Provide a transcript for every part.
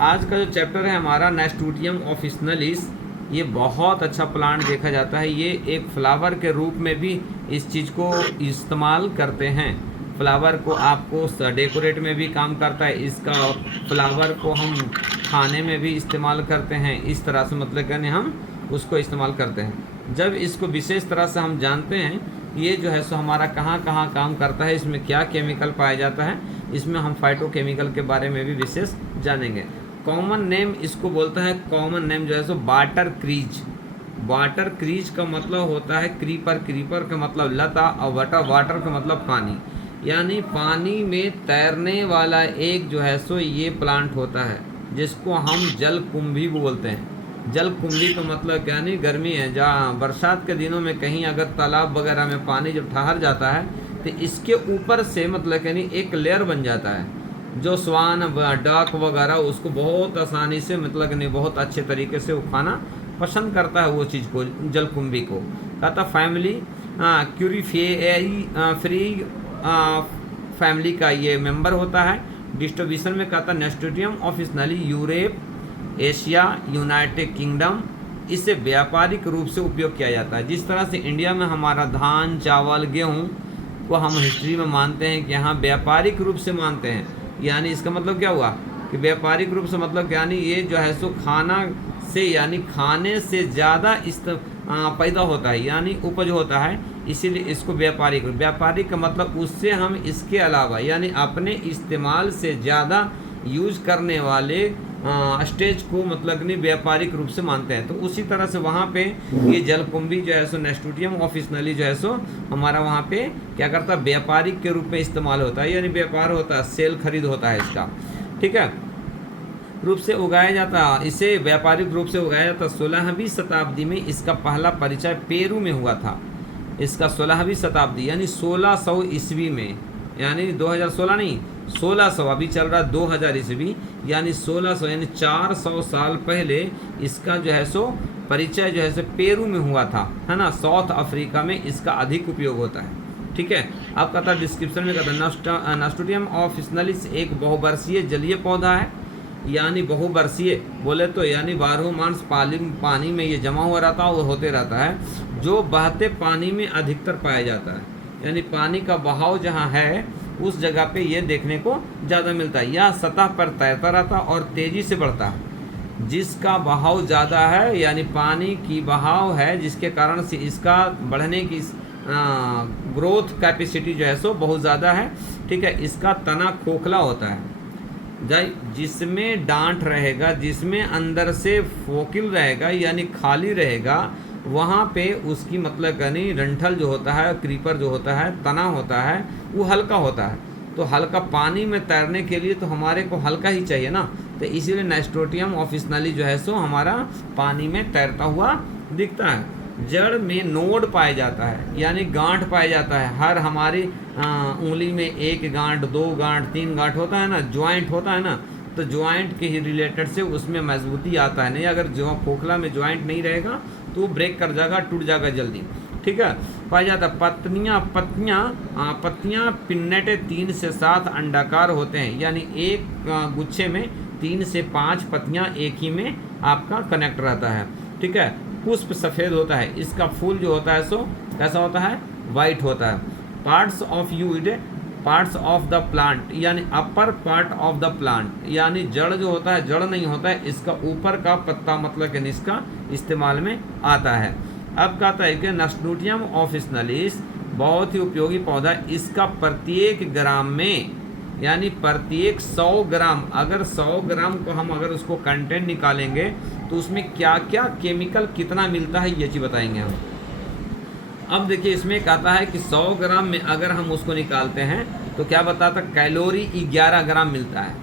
आज का जो चैप्टर है हमारा नास्टूटियम ऑफिसनलिस, ये बहुत अच्छा प्लांट देखा जाता है। ये एक फ्लावर के रूप में भी इस चीज़ को इस्तेमाल करते हैं। फ्लावर को आपको डेकोरेट में भी काम करता है, इसका फ्लावर को हम खाने में भी इस्तेमाल करते हैं। इस तरह से मतलब यानी हम उसको इस्तेमाल करते हैं। जब इसको विशेष तरह से हम जानते हैं ये जो है सो हमारा कहाँ कहाँ काम करता है, इसमें क्या केमिकल पाया जाता है, इसमें हम फाइटोकेमिकल के बारे में भी विशेष जानेंगे। कॉमन नेम इसको बोलता है, कॉमन नेम जो है so water crease. Water crease का मतलब होता है क्रीपर, क्रीपर का मतलब लता, और वाटर का मतलब पानी, यानी पानी में तैरने वाला एक जो है सो ये प्लांट होता है जिसको हम जलकुंभी बोलते हैं। जलकुंभी का मतलब क्या, नहीं गर्मी है जहाँ बरसात के दिनों में कहीं अगर तालाब वगैरह में पानी जब ठहर जाता है तो इसके ऊपर से मतलब यानी एक लेयर बन जाता है, जो स्वान डक वगैरह उसको बहुत आसानी से मतलब नहीं बहुत अच्छे तरीके से वो खाना पसंद करता है वो चीज़ को, जलकुंभी को। कहता फैमिली क्यूरीफेरी फ्री फैमिली का ये मेंबर होता है। डिस्ट्रीब्यूशन में कहता नास्टूटियम ऑफिसनली यूरोप, एशिया, यूनाइटेड किंगडम, इसे व्यापारिक रूप से उपयोग किया जाता है। जिस तरह से इंडिया में हमारा धान, चावल, गेहूँ को हम हिस्ट्री में मानते हैं कि यहाँ व्यापारिक रूप से मानते हैं, यानी इसका मतलब क्या हुआ कि व्यापारिक रूप से मतलब यानी ये जो है सो खाना से यानी खाने से ज़्यादा पैदा होता है, यानी उपज होता है, इसीलिए इसको व्यापारिक। व्यापारिक का मतलब उससे हम इसके अलावा यानी अपने इस्तेमाल से ज़्यादा यूज करने वाले स्टेज को मतलब नहीं व्यापारिक रूप से मानते हैं। तो उसी तरह से वहाँ पे ये जलकुंभी जो है सो नास्टूटियम ऑफिसनली जो है सो हमारा वहाँ पे क्या करता है, व्यापारिक के रूप में इस्तेमाल होता है, यानी व्यापार होता है, सेल खरीद होता है इसका, ठीक है, रूप से उगाया जाता। इसे व्यापारिक रूप से उगाया जाता। 16वीं शताब्दी में इसका पहला परिचय पेरू में हुआ था। इसका 16वीं शताब्दी यानी 1600 ईस्वी में, यानी 2016 नहीं 1600, अभी चल रहा 2000 ईस्वी, यानी 1600 यानी 400 साल पहले इसका जो है सो परिचय जो है सो पेरू में हुआ था, है ना। साउथ अफ्रीका में इसका अधिक उपयोग होता है, ठीक है। अब कहता डिस्क्रिप्शन में कहता नास्टूटियम ऑफिसनलिस एक बहुवर्षीय जलीय पौधा है, यानी बहुवर्षीय बोले तो यानी 12 मास पानी में ये जमा हुआ रहता है और होते रहता है, जो बहते पानी में अधिकतर पाया जाता है, यानी पानी का बहाव जहाँ है उस जगह पे ये देखने को ज़्यादा मिलता है। यह सतह पर तैरता रहता और तेज़ी से बढ़ता है। जिसका बहाव ज़्यादा है यानी पानी की बहाव है जिसके कारण से इसका बढ़ने की ग्रोथ कैपेसिटी जो है सो बहुत ज़्यादा है, ठीक है। इसका तना खोखला होता है, जिसमें डांठ रहेगा, जिसमें अंदर से फोकिल रहेगा यानी खाली रहेगा, वहाँ पे उसकी मतलब यानी डंठल जो होता है, क्रीपर जो होता है, तना होता है, वो हल्का होता है। तो हल्का पानी में तैरने के लिए तो हमारे को हल्का ही चाहिए ना, तो इसीलिए नास्टूटियम ऑफिसनली जो है सो हमारा पानी में तैरता हुआ दिखता है। जड़ में नोड पाया जाता है यानी गांठ पाया जाता है। हर हमारी उंगली में एक गांठ, 2 गांठ, 3 गांठ होता है ना, ज्वाइंट होता है ना, तो ज्वाइंट के ही रिलेटेड से उसमें मजबूती आता है। नहीं अगर जो खोखला में ज्वाइंट नहीं रहेगा तो ब्रेक कर जाएगा, टूट जाएगा जल्दी, ठीक है। पाया जाता है पत्तियाँ पिन्नेटे 3 से 7 अंडाकार होते हैं, यानी एक गुच्छे में 3 से 5 पत्तियाँ एक ही में आपका कनेक्ट रहता है, ठीक है। पुष्प सफ़ेद होता है। इसका फूल जो होता है सो कैसा होता है, वाइट होता है। पार्ट्स ऑफ द प्लांट यानी upper part of the plant, यानी जड़ जो होता है जड़ नहीं होता है, इसका ऊपर का पत्ता मतलब कि इसका इस्तेमाल में आता है। अब कहता है कि नास्टूटियम ऑफिसनलिस बहुत ही उपयोगी पौधा। इसका प्रत्येक ग्राम में यानी प्रत्येक 100 ग्राम, अगर 100 ग्राम को हम अगर उसको कंटेंट निकालेंगे तो उसमें क्या क्या केमिकल कितना मिलता है ये चीज़ बताएंगे हम। अब देखिए इसमें कहता है कि 100 ग्राम में अगर हम उसको निकालते हैं तो क्या बताता, कैलोरी 11 ग्राम मिलता है,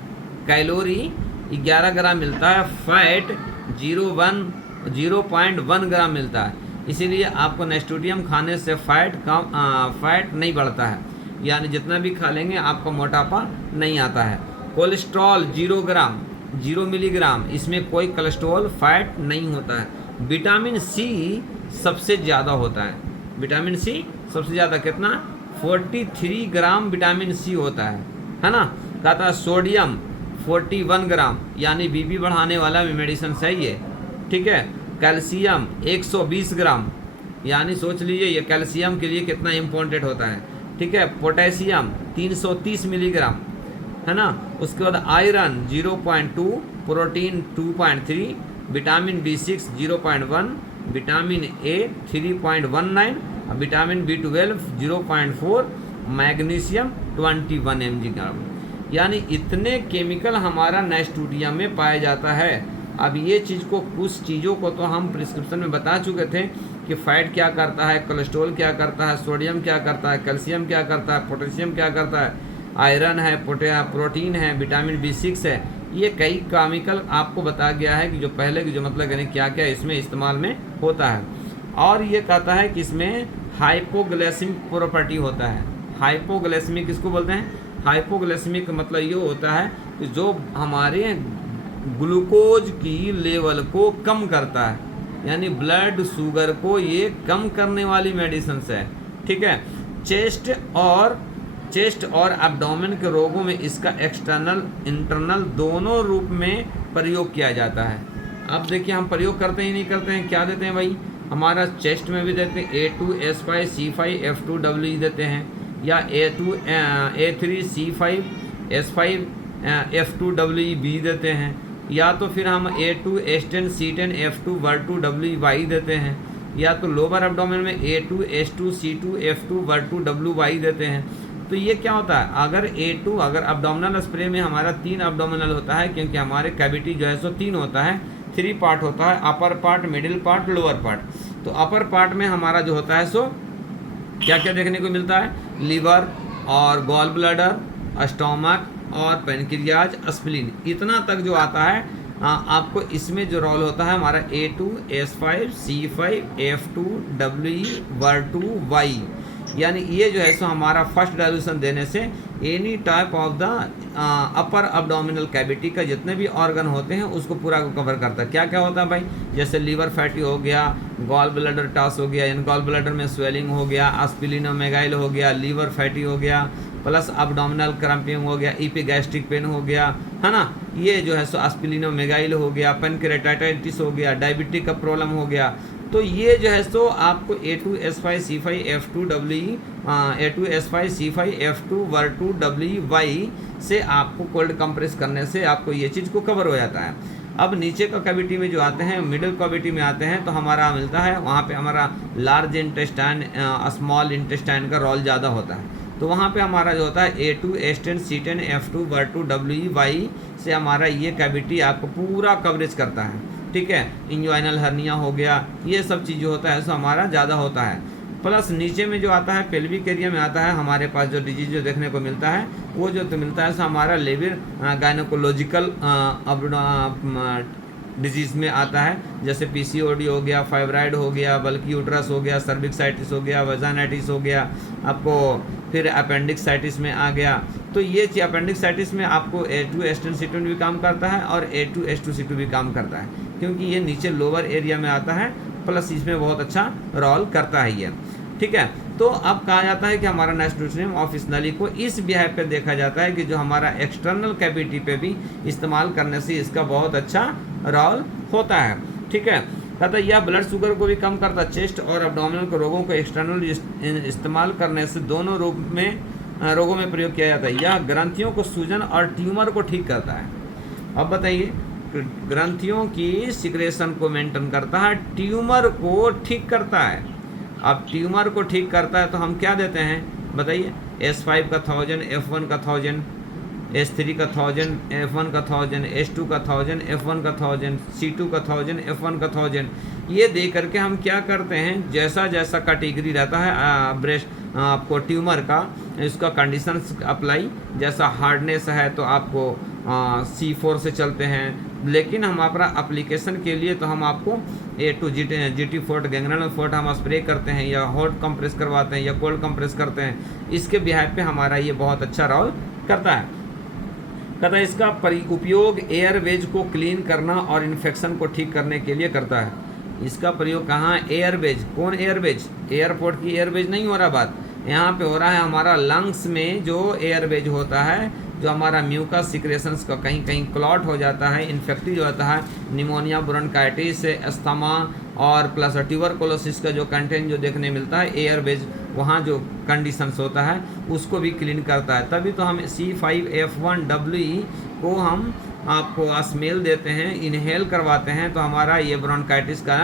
कैलोरी 11 ग्राम मिलता है। फैट 0.1 ग्राम मिलता है। इसीलिए आपको नास्टूटियम खाने से फैट नहीं बढ़ता है, यानी जितना भी खा लेंगे आपका मोटापा नहीं आता है। कोलेस्ट्रॉल 0 ग्राम, 0 मिलीग्राम, इसमें कोई कोलेस्ट्रॉल फैट नहीं होता है। विटामिन सी सबसे ज़्यादा होता है, विटामिन सी सबसे ज़्यादा कितना, 43 ग्राम विटामिन सी होता है ना। कहता है सोडियम 41 ग्राम, यानी बीपी बढ़ाने वाला मेडिसिन सही है। ठीक है। कैल्शियम 120 ग्राम, यानी सोच लीजिए ये कैल्शियम के लिए कितना इम्पोर्टेंट होता है। ठीक है। पोटेशियम 330 मिलीग्राम, है ना। उसके बाद iron 0.2, protein 2.3, vitamin B6 0.1, vitamin A 3.19, vitamin B12 0.4, magnesium 21 mg। यानी इतने केमिकल हमारा नाइस्टूडियम में पाया जाता है। अब ये चीज़ को, कुछ चीज़ों को तो हम प्रिस्क्रिप्शन में बता चुके थे कि फैट क्या करता है, कोलेस्ट्रॉल क्या करता है, सोडियम क्या करता है, कैल्शियम क्या करता है, पोटेशियम क्या करता है, आयरन है, प्रोटीन है, विटामिन B6 है। ये कई केमिकल आपको बता गया है कि जो पहले की जो मतलब यानी क्या क्या इसमें इस्तेमाल में होता है। और ये कहता है कि इसमें हाइपोग्लाइसेमिक प्रॉपर्टी होता है। हाइपोग्लाइसेमिक किसको बोलते हैं? हाइपोग्लाइसेमिक का मतलब ये होता है कि जो हमारे ग्लूकोज की लेवल को कम करता है, यानी ब्लड शुगर को ये कम करने वाली मेडिसिन है। ठीक है। चेस्ट और एब्डोमेन के रोगों में इसका एक्सटर्नल इंटरनल दोनों रूप में प्रयोग किया जाता है। अब देखिए हम प्रयोग करते ही नहीं करते हैं, क्या देते हैं भाई, हमारा चेस्ट में भी देते हैं A2S5C5F2W देते हैं, या A3C5S5F2WB देते हैं, या तो फिर हम A2S10C10F2W2WY देते हैं, या तो लोअर एब्डोमेन में A2S2C2F2W2WY देते हैं। तो ये क्या होता है, अगर एब्डोमिनल स्प्रे में हमारा 3 एब्डोमिनल होता है, क्योंकि हमारे कैविटी जो है सो 3 होता है, 3 पार्ट होता है, upper part, middle part, lower part. तो अपर पार्ट में हमारा जो होता है सो क्या क्या देखने को मिलता है, लीवर और गॉल ब्लैडर, स्टोमक और पैनक्रियाज, स्प्लीन, इतना तक जो आता है। आपको इसमें जो रोल होता है हमारा A2S5C5F2W2Y, यानी ये जो है सो हमारा फर्स्ट डायल्यूशन देने से any type of the upper abdominal cavity का जितने भी ऑर्गन होते हैं उसको पूरा को कवर करता है। क्या क्या होता है भाई, जैसे लीवर फैटी हो गया, गॉल ब्लैडर टॉस हो गया, इन गॉल ब्लैडर में स्वेलिंग हो गया, स्प्लीनोमेगाइल हो गया, लीवर फैटी हो गया, प्लस अब्डोमिनल क्रैम्पिंग हो गया, इपिगैस्ट्रिक पेन हो गया, है ना। ये जो है सो स्प्लीनोमेगाइल हो गया, पैनक्रेटाइटिस हो गया, डायबिटिक का प्रॉब्लम हो गया। तो ये जो है सो आपको A2S5C5F2W से आपको कोल्ड कंप्रेस करने से आपको ये चीज़ को कवर हो जाता है। अब नीचे का कैविटी में जो आते हैं, मिडिल कैविटी में आते हैं, तो हमारा मिलता है वहाँ पे हमारा लार्ज इंटेस्टाइन, स्मॉल इंटेस्टाइन का रोल ज़्यादा होता है। तो वहाँ पे हमारा जो होता है A2S10C10F2W2Y से हमारा ये कैविटी आपको पूरा कवरेज करता है। ठीक है। इंजॉइनल हर्निया हो गया, ये सब चीज़ जो होता है सो हमारा ज़्यादा होता है। प्लस नीचे में जो आता है पेल्विक एरिया में आता है, हमारे पास जो डिजीज जो देखने को मिलता है वो जो तो मिलता है सो हमारा लेबर गायनोकोलॉजिकल डिजीज़ में आता है, जैसे PCOD हो गया, फाइब्राइड हो गया, बल्कि यूट्रस हो गया, सर्विक्साइटिस हो गया, वजानाइटिस हो गया, आपको फिर अपेंडिक्साइटिस में आ गया। तो ये अपेंडिक्साइटिस में आपको A2S10C2 भी काम करता है और A2S2C2 भी काम करता है, क्योंकि ये नीचे लोअर एरिया में आता है, प्लस इसमें बहुत अच्छा रोल करता है ये। ठीक है। तो अब कहा जाता है कि हमारा नाइट्रोजन ऑफिसनली को इस बिहेव पे देखा जाता है कि जो हमारा एक्सटर्नल कैविटी पे भी इस्तेमाल करने से इसका बहुत अच्छा रोल होता है। ठीक है। कहता है यह ब्लड शुगर को भी कम करता है। चेस्ट और एब्डोमिनल के रोगों को एक्सटर्नल इस्तेमाल करने से दोनों रोगों में प्रयोग किया जाता है। यह ग्रंथियों को सूजन और ट्यूमर को ठीक करता है। अब बताइए, ग्रंथियों की सिक्रेशन को मेंटेन करता है, ट्यूमर को ठीक करता है। अब ट्यूमर को ठीक करता है तो हम क्या देते हैं बताइए, S5 का 1000, F1 का 1000, S3 का 1000, F1 का 1000, S2 का 1000, F1 का 1000, C2 का 1000, F1 का 1000, ये दे करके हम क्या करते हैं, जैसा जैसा कैटेगरी रहता है ब्रेस्ट आपको ट्यूमर का, इसका कंडीशंस अप्लाई, जैसा हार्डनेस है तो आपको C4 से चलते हैं, लेकिन हम अपना एप्लीकेशन के लिए तो हम आपको A2 फोर्ट गैंग्रेनल फोर्ट हम स्प्रे करते हैं, या हॉट कंप्रेस करवाते हैं, या कोल्ड कंप्रेस करते हैं। इसके बिहार पे हमारा ये बहुत अच्छा रोल करता है। कहता है इसका उपयोग एयरवेज को क्लीन करना और इन्फेक्शन को ठीक करने के लिए करता है। इसका प्रयोग कहाँ, एयरवेज, कौन एयरवेज, एयरपोर्ट की एयरवेज नहीं हो रहा बात, यहाँ पे हो रहा है हमारा लंग्स में जो एयरवेज होता है जो हमारा म्यूकस सिक्रेशंस का कहीं कहीं क्लॉट हो जाता है, इन्फेक्टिव होता है, निमोनिया, ब्रोंकाइटिस, अस्थमा और प्लस ट्यूबरकुलोसिस का जो कंटेंट जो देखने मिलता है एयर बेज, वहाँ जो कंडीशंस होता है उसको भी क्लीन करता है। तभी तो हम C5F1WE को हम आपको स्मेल देते हैं, इनहेल करवाते हैं, तो हमारा ये ब्रोंकाइटिस का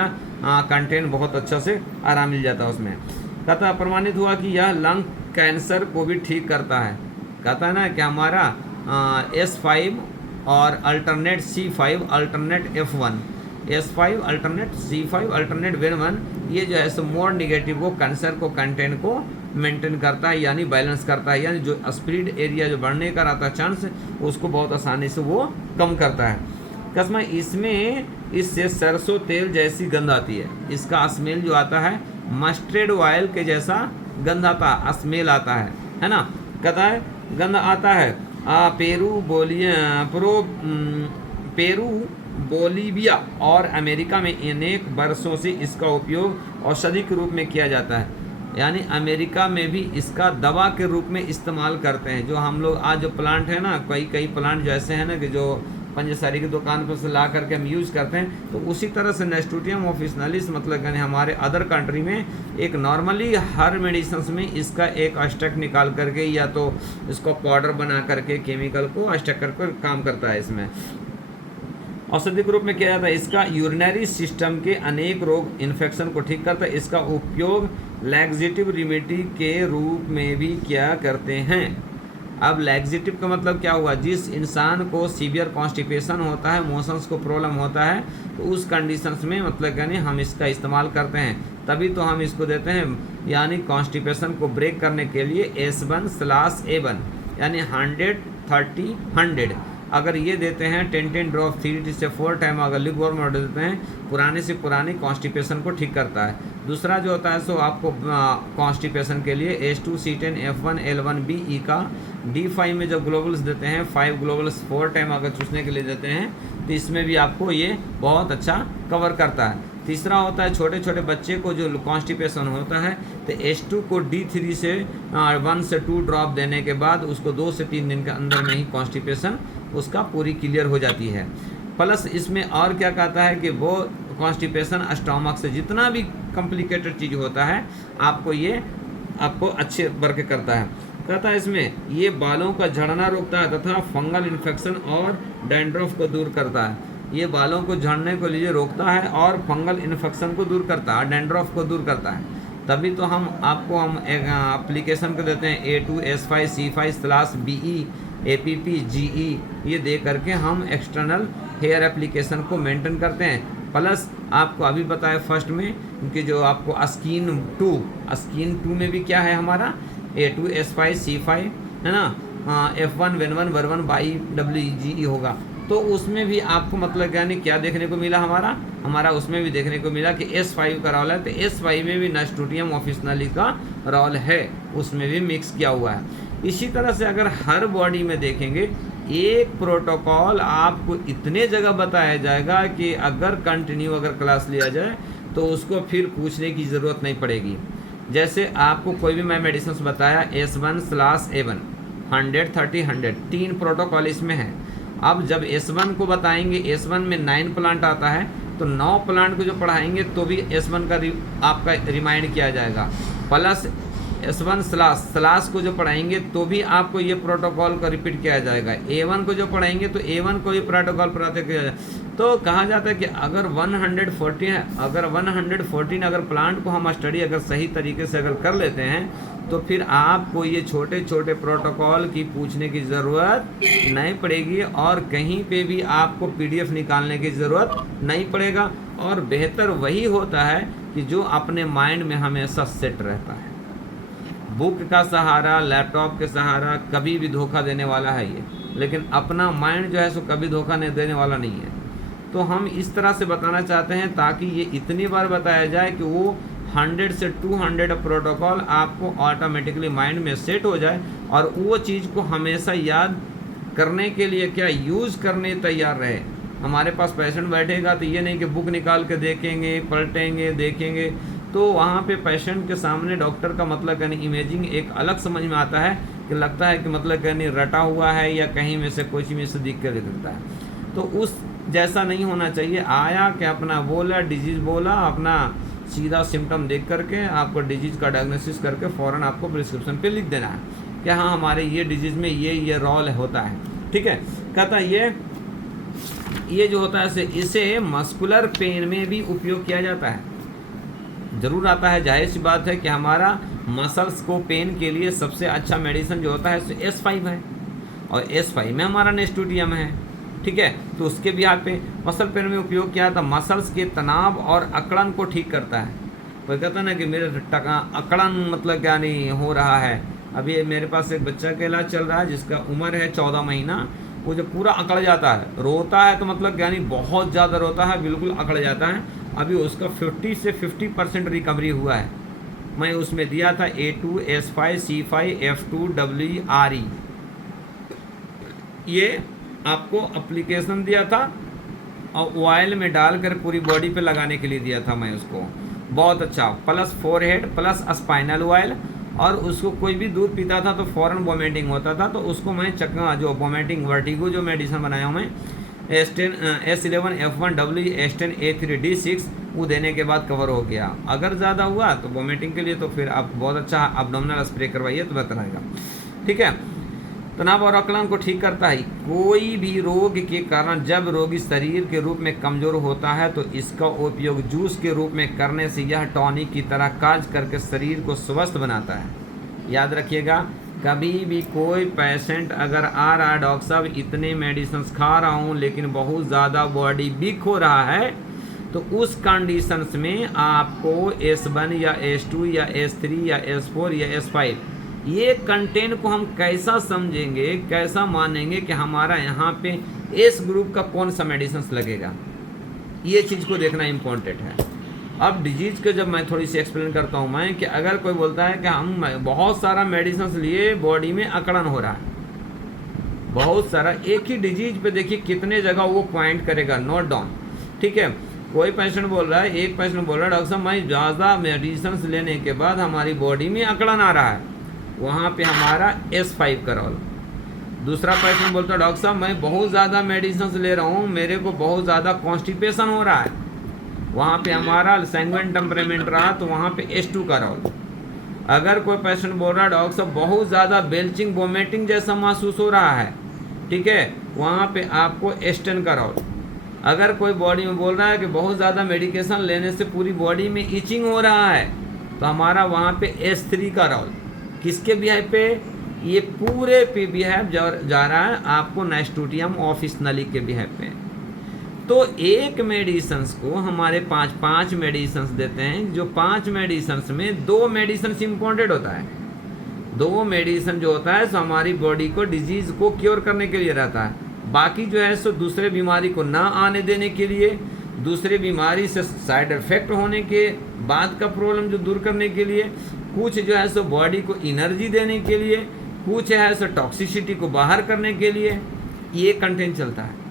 कंटेंट बहुत अच्छा से आराम मिल जाता है उसमें। कहता प्रमाणित हुआ कि यह लंग कैंसर को भी ठीक करता है। कहता है ना कि हमारा S5 और alternate C5 alternate F1, S5 alternate C5 alternate F1, ये जो है सो मोर निगेटिव वो कैंसर को कंटेंट को मेंटेन करता है, यानी बैलेंस करता है, यानी जो स्प्रेड एरिया जो बढ़ने का रहता है चांस, उसको बहुत आसानी से वो कम करता है। कसम इसमें इससे सरसों तेल जैसी गंध आती है, इसका स्मेल जो आता है मस्टर्ड ऑयल के जैसा गंध आता, स्मेल आता है ना। कहता है गंध आता है। पेरू, बोलीविया और अमेरिका में अनेक वर्षों से इसका उपयोग औषधि के रूप में किया जाता है, यानी अमेरिका में भी इसका दवा के रूप में इस्तेमाल करते हैं। जो हम लोग आज जो प्लांट है ना, कई प्लांट जो ऐसे हैं ना कि जो पंचसारी की दुकान पर से ला करके हम यूज़ करते हैं, तो उसी तरह से नेस्टूटियम ऑफिसनालिस मतलब यानी हमारे अदर कंट्री में एक नॉर्मली हर मेडिसिन में इसका एक एक्सट्रैक्ट निकाल करके या तो इसको पाउडर बना करके केमिकल को एक्सट्रैक्ट करके काम करता है। इसमें औषधि के रूप में किया जाता है। इसका यूरिनरी सिस्टम के अनेक रोग इन्फेक्शन को ठीक करता है। इसका उपयोग लैक्सेटिव रेमेडी के रूप में भी किया करते हैं। अब लैक्सेटिव का मतलब क्या हुआ, जिस इंसान को सीवियर कॉन्स्टिपेशन होता है, मोशंस को प्रॉब्लम होता है, तो उस कंडीशंस में मतलब यानी हम इसका इस्तेमाल करते हैं, तभी तो हम इसको देते हैं। यानी कॉन्स्टिपेशन को ब्रेक करने के लिए S1/A1 यानी 100-30-100 अगर ये देते हैं 10 ड्रॉप 3 से 4 टाइम अगर लिक्विड में देते हैं, पुराने से पुरानी कॉन्स्टिपेशन को ठीक करता है। दूसरा जो होता है सो आपको कॉन्स्टिपेशन के लिए S2C10F1L1BE का D5 में जो ग्लोबल्स देते हैं 5 ग्लोबल्स 4 टाइम अगर चूसने के लिए देते हैं, तो इसमें भी आपको ये बहुत अच्छा कवर करता है। तीसरा होता है छोटे छोटे बच्चे को जो कॉन्स्टिपेशन होता है, तो S2 को D3 से 1 से 2 ड्रॉप देने के बाद उसको 2 से 3 दिन के अंदर में ही कॉन्स्टिपेशन उसका पूरी क्लियर हो जाती है। प्लस इसमें और क्या कहता है कि वो कॉन्स्टिपेशन स्टमक से जितना भी कॉम्प्लिकेटेड चीज़ होता है आपको अच्छे वर्क करता है। कहता है इसमें ये बालों का झड़ना रोकता है तथा फंगल इन्फेक्शन और डैंड्रफ को दूर करता है। ये बालों को झड़ने को लिए रोकता है और फंगल इन्फेक्शन को दूर करता है, डैंड्रफ को दूर करता है। तभी तो हम एक एप्लीकेशन को देते हैं A2S5C5/BE APPGE, ये दे करके हम एक्सटर्नल हेयर एप्लीकेशन को मेंटेन करते हैं। प्लस आपको अभी बताया फर्स्ट में कि जो आपको स्किन टू में भी क्या है हमारा A2S5C5 है ना, F1N1 होगा, तो उसमें भी आपको मतलब यानी क्या देखने को मिला हमारा उसमें भी देखने को मिला कि S5 का रोल है, तो S5 में भी नेस्टूटियम ऑफिसनाली का रोल है, उसमें भी मिक्स किया हुआ है। इसी तरह से अगर हर बॉडी में देखेंगे एक प्रोटोकॉल आपको इतने जगह बताया जाएगा कि अगर कंटिन्यू अगर क्लास लिया जाए तो उसको फिर पूछने की ज़रूरत नहीं पड़ेगी। जैसे आपको कोई भी मैं मेडिसिन बताया S1/A1 100-30-100 3 प्रोटोकॉल इसमें है। अब जब S1 को बताएंगे, S1 में 9 प्लांट आता है, तो 9 प्लांट को जो पढ़ाएंगे तो भी S1 का आपका रिमाइंड किया जाएगा। प्लस S1/ को जो पढ़ाएंगे तो भी आपको ये प्रोटोकॉल का रिपीट किया जाएगा। A1 को जो पढ़ाएंगे तो A1 को भी प्रोटोकॉल पढ़ाते किया जाएगा। तो कहा जाता है कि अगर 114 अगर प्लांट को हम स्टडी अगर सही तरीके से अगर कर लेते हैं, तो फिर आपको ये छोटे छोटे प्रोटोकॉल की पूछने की ज़रूरत नहीं पड़ेगी और कहीं पे भी आपको PDF निकालने की ज़रूरत नहीं पड़ेगा। और बेहतर वही होता है कि जो अपने माइंड में हमेशा सेट रहता है। बुक का सहारा, लैपटॉप के सहारा कभी भी धोखा देने वाला है ये, लेकिन अपना माइंड जो है सो कभी धोखा नहीं देने वाला नहीं है। तो हम इस तरह से बताना चाहते हैं ताकि ये इतनी बार बताया जाए कि वो 100 से 200 प्रोटोकॉल आपको ऑटोमेटिकली माइंड में सेट हो जाए और वो चीज़ को हमेशा याद करने के लिए क्या यूज़ करने तैयार रहे। हमारे पास पेशेंट बैठेगा तो ये नहीं कि बुक निकाल के देखेंगे, पलटेंगे, देखेंगे, तो वहाँ पे पेशेंट के सामने डॉक्टर का मतलब यानी इमेजिंग एक अलग समझ में आता है कि लगता है कि मतलब कहीं रटा हुआ है या कहीं में से कुछ में से दिख कर दिखता है। तो उस जैसा नहीं होना चाहिए। आया कि अपना बोला, डिजीज़ बोला, अपना सीधा सिम्टम देख करके आपको डिजीज़ का डायग्नोसिस करके फ़ौरन आपको प्रिस्क्रिप्शन पे लिख देना है कि हाँ हमारे ये डिजीज़ में ये रोल होता है। ठीक है, कहता है ये जो होता है इसे मस्कुलर पेन में भी उपयोग किया जाता है। ज़रूर आता है, जाहिर सी बात है कि हमारा मसल्स को पेन के लिए सबसे अच्छा मेडिसिन जो होता है S5 है, और S5 में हमारा नेस्टूडियम है। ठीक है, तो उसके भी हाथ पे मसल पेन में उपयोग किया था। मसल्स के तनाव और अकड़न को ठीक करता है। कोई कहता है ना कि मेरे अकड़न मतलब क्या नहीं हो रहा है। अभी मेरे पास एक बच्चा का इलाज चल रहा है जिसका उम्र है 14 महीना। वो जब पूरा अकड़ जाता है, रोता है तो मतलब क्या नहीं बहुत ज़्यादा रोता है, बिल्कुल अकड़ जाता है। अभी उसका 50 से 50% रिकवरी हुआ है। मैं उसमें दिया था A2, S5, C5, F2, WRE, ये आपको एप्लीकेशन दिया था और ऑयल में डालकर पूरी बॉडी पे लगाने के लिए दिया था मैं उसको। बहुत अच्छा, plus forehead plus spinal oil. और उसको कोई भी दूध पीता था तो फ़ौरन वोमिटिंग होता था, तो उसको मैं चक्का जो वोमिटिंग वर्टिगो जो मेडिसिन बनाया हूँ मैं S10, S11, F1, W, S10, A3, D6 वो देने के बाद कवर हो गया। अगर ज़्यादा हुआ तो वोमिटिंग के लिए तो फिर आप बहुत अच्छा अब्डोमिनल स्प्रे करवाइए तो बेहतर रहेगा। ठीक है, तनाव और अकड़न को ठीक करता है। कोई भी रोग के कारण जब रोगी शरीर के रूप में कमज़ोर होता है तो इसका उपयोग जूस के रूप में करने से यह टॉनिक की तरह कार्य करके शरीर को स्वस्थ बनाता है। याद रखिएगा, कभी भी कोई पेशेंट अगर आ रहा है डॉक्टर साहब इतने मेडिसिन खा रहा हूँ लेकिन बहुत ज़्यादा बॉडी वीक हो रहा है, तो उस कंडीशंस में आपको S1 या S2 या S3 या S4 या S5 ये कंटेंट को हम कैसा समझेंगे, कैसा मानेंगे कि हमारा यहाँ पे एस ग्रुप का कौन सा मेडिसिन लगेगा, ये चीज़ को देखना इम्पोर्टेंट है। अब डिजीज़ के जब मैं थोड़ी सी एक्सप्लेन करता हूँ मैं कि अगर कोई बोलता है कि हम बहुत सारा मेडिसिन लिए बॉडी में अकड़न हो रहा है, बहुत सारा, एक ही डिजीज पे देखिए कितने जगह वो पॉइंट करेगा, नोट डाउन। ठीक है, कोई पेशेंट बोल रहा है, एक पेशेंट बोल रहा है डॉक्टर साहब मैं ज़्यादा मेडिसिन लेने के बाद हमारी बॉडी में अकड़न आ रहा है, वहाँ पे हमारा S5 का रोल। दूसरा पेशेंट बोलता है डॉक्टर साहब मैं बहुत ज़्यादा मेडिसिन ले रहा हूँ, मेरे को बहुत ज़्यादा कॉन्स्टिपेशन हो रहा है, वहाँ पे हमारा सैंग्विन टेम्परेमेंट रहा तो वहाँ पे S2 का रोल। अगर कोई पेशेंट बोल रहा है डॉक्टर साहब बहुत ज़्यादा बेल्चिंग वोमिटिंग जैसा महसूस हो रहा है, ठीक है, वहाँ पे आपको S10 का रोल। अगर कोई बॉडी में बोल रहा है कि बहुत ज़्यादा मेडिकेशन लेने से पूरी बॉडी में इचिंग हो रहा है, तो हमारा वहाँ पे S3 का रोल। किसके बिहेव पे? ये पूरे पे बिहेव जा रहा है आपको नाइस्टूटियम ऑफिसनली के बिहेव पे। तो एक मेडिसिन को हमारे पाँच मेडिसिन देते हैं, जो 5 मेडिसिन में 2 मेडिसिन इम्पोर्टेंट होता है। 2 मेडिसिन जो होता है सो हमारी बॉडी को डिजीज़ को क्योर करने के लिए रहता है, बाकी जो है सो दूसरे बीमारी को ना आने देने के लिए, दूसरे बीमारी से साइड इफेक्ट होने के बाद का प्रॉब्लम जो दूर करने के लिए, कुछ जो है सो बॉडी को एनर्जी देने के लिए, कुछ है सो टॉक्सिसिटी को बाहर करने के लिए, ये कंटेंट चलता है।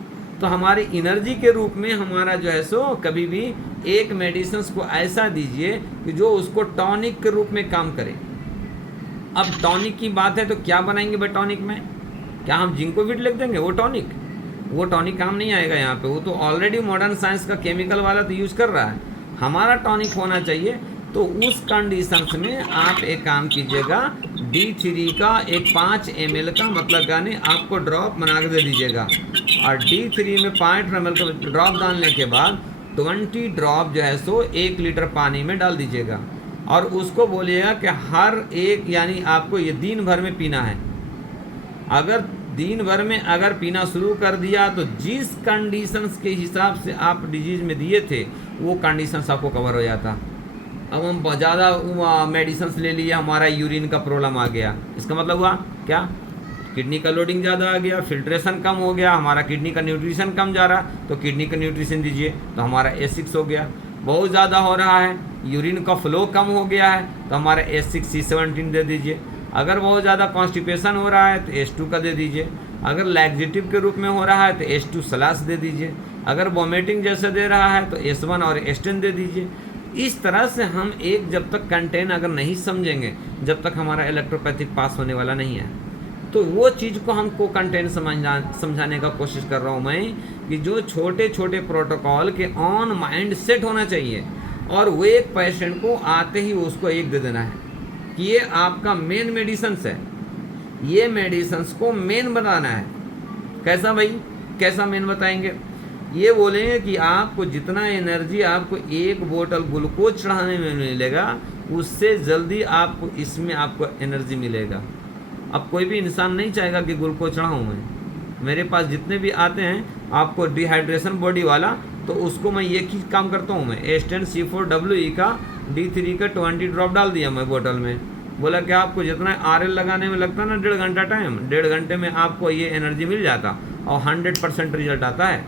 तो हमारी एनर्जी के रूप में हमारा जो है सो कभी भी एक मेडिसिन को ऐसा दीजिए कि जो उसको टॉनिक के रूप में काम करे। अब टॉनिक की बात है तो क्या बनाएंगे भाई टॉनिक में? क्या हम जिंकोविट लिख देंगे? वो टॉनिक काम नहीं आएगा यहाँ पे। वो तो ऑलरेडी मॉडर्न साइंस का केमिकल वाला तो यूज़ कर रहा है। हमारा टॉनिक होना चाहिए। तो उस कंडीशन में आप एक काम कीजिएगा, D3 का एक 5 ml का मतलब यानी आपको ड्रॉप बना के दे दीजिएगा, और D3 में 5 ml का ड्रॉप डालने के बाद 20 ड्रॉप जो है सो 1 लीटर पानी में डाल दीजिएगा, और उसको बोलिएगा कि हर एक यानी आपको ये दिन भर में पीना है। अगर दिन भर में अगर पीना शुरू कर दिया तो जिस कंडीशंस के हिसाब से आप डिजीज़ में दिए थे वो कंडीशंस आपको कवर हो जाता। अब हम ज़्यादा मेडिसिन ले लिए, हमारा यूरिन का प्रॉब्लम आ गया, इसका मतलब हुआ क्या? किडनी का लोडिंग ज़्यादा आ गया, फिल्ट्रेशन कम हो गया, हमारा किडनी का न्यूट्रिशन कम जा रहा, तो किडनी का न्यूट्रिशन दीजिए तो हमारा S6 हो गया। बहुत ज़्यादा हो रहा है, यूरिन का फ्लो कम हो गया है, तो हमारा S6C17 दे दीजिए। अगर बहुत ज़्यादा कॉन्स्टिपेशन हो रहा है तो S2 का दे दीजिए। अगर लैक्सेटिव के रूप में हो रहा है तो S2 सलास दे दीजिए। अगर वोमिटिंग जैसे दे रहा है तो S1 और S10 दे दीजिए। इस तरह से हम जब तक कंटेंट अगर नहीं समझेंगे, जब तक हमारा इलेक्ट्रोपैथिक पास होने वाला नहीं है। तो वो चीज़ को हमको कंटेंट समझाने का कोशिश कर रहा हूँ मैं कि जो छोटे छोटे प्रोटोकॉल के ऑन माइंड सेट होना चाहिए, और वो एक पेशेंट को आते ही उसको एक दे देना है कि ये आपका मेन मेडिसिन्स है, ये मेडिसिन्स को मेन बनाना है। कैसा भाई, कैसा मेन बताएंगे? ये बोलेंगे कि आपको जितना एनर्जी आपको एक बोतल ग्लूकोज चढ़ाने में मिलेगा, उससे जल्दी आपको इसमें आपको एनर्जी मिलेगा। अब कोई भी इंसान नहीं चाहेगा कि ग्लूकोज चढ़ाऊँ मैं। मेरे पास जितने भी आते हैं आपको डिहाइड्रेशन बॉडी वाला, तो उसको मैं एक ही काम करता हूँ, मैं H10C4WE का D3 का 20 ड्रॉप डाल दिया मैं बोतल में। बोला कि आपको जितना RL लगाने में लगता है ना 1.5 घंटा टाइम, 1.5 घंटे में आपको ये एनर्जी मिल जाता और 100% रिजल्ट आता है।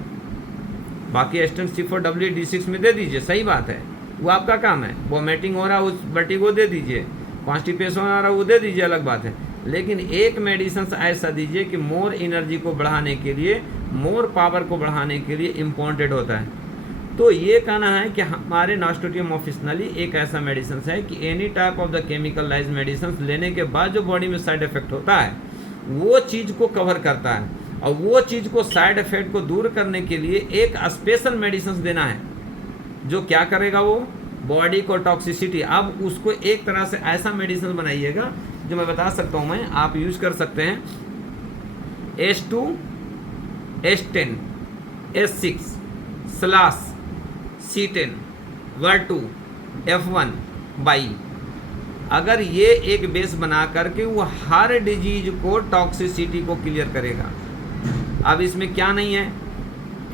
बाकी H10C4WE D6 में दे दीजिए, सही बात है, वो आपका काम है। वोमिटिंग हो रहा है उस बटी को दे दीजिए, कॉन्स्टिपेशन हो रहा है वो दे दीजिए, अलग बात है। लेकिन एक मेडिसिन ऐसा दीजिए कि मोर एनर्जी को बढ़ाने के लिए, मोर पावर को बढ़ाने के लिए इम्पोर्टेंट होता है। तो ये कहना है कि हमारे नॉस्टोटियम ऑफिशिनली एक ऐसा मेडिसिन है कि any type of the chemicalise medicine लेने के बाद जो बॉडी में साइड इफेक्ट होता है वो चीज़ को कवर करता है, और वो चीज़ को साइड इफेक्ट को दूर करने के लिए एक स्पेशल मेडिसिन देना है जो क्या करेगा, वो बॉडी को टॉक्सिसिटी। अब उसको एक तरह से ऐसा मेडिसिन बनाइएगा जो मैं बता सकता हूँ, मैं आप यूज कर सकते हैं H2 H10 S6 C10 Ver2 F1 by. अगर ये एक बेस बना करके वो हर डिजीज को टॉक्सिसिटी को क्लियर करेगा। अब इसमें क्या नहीं है,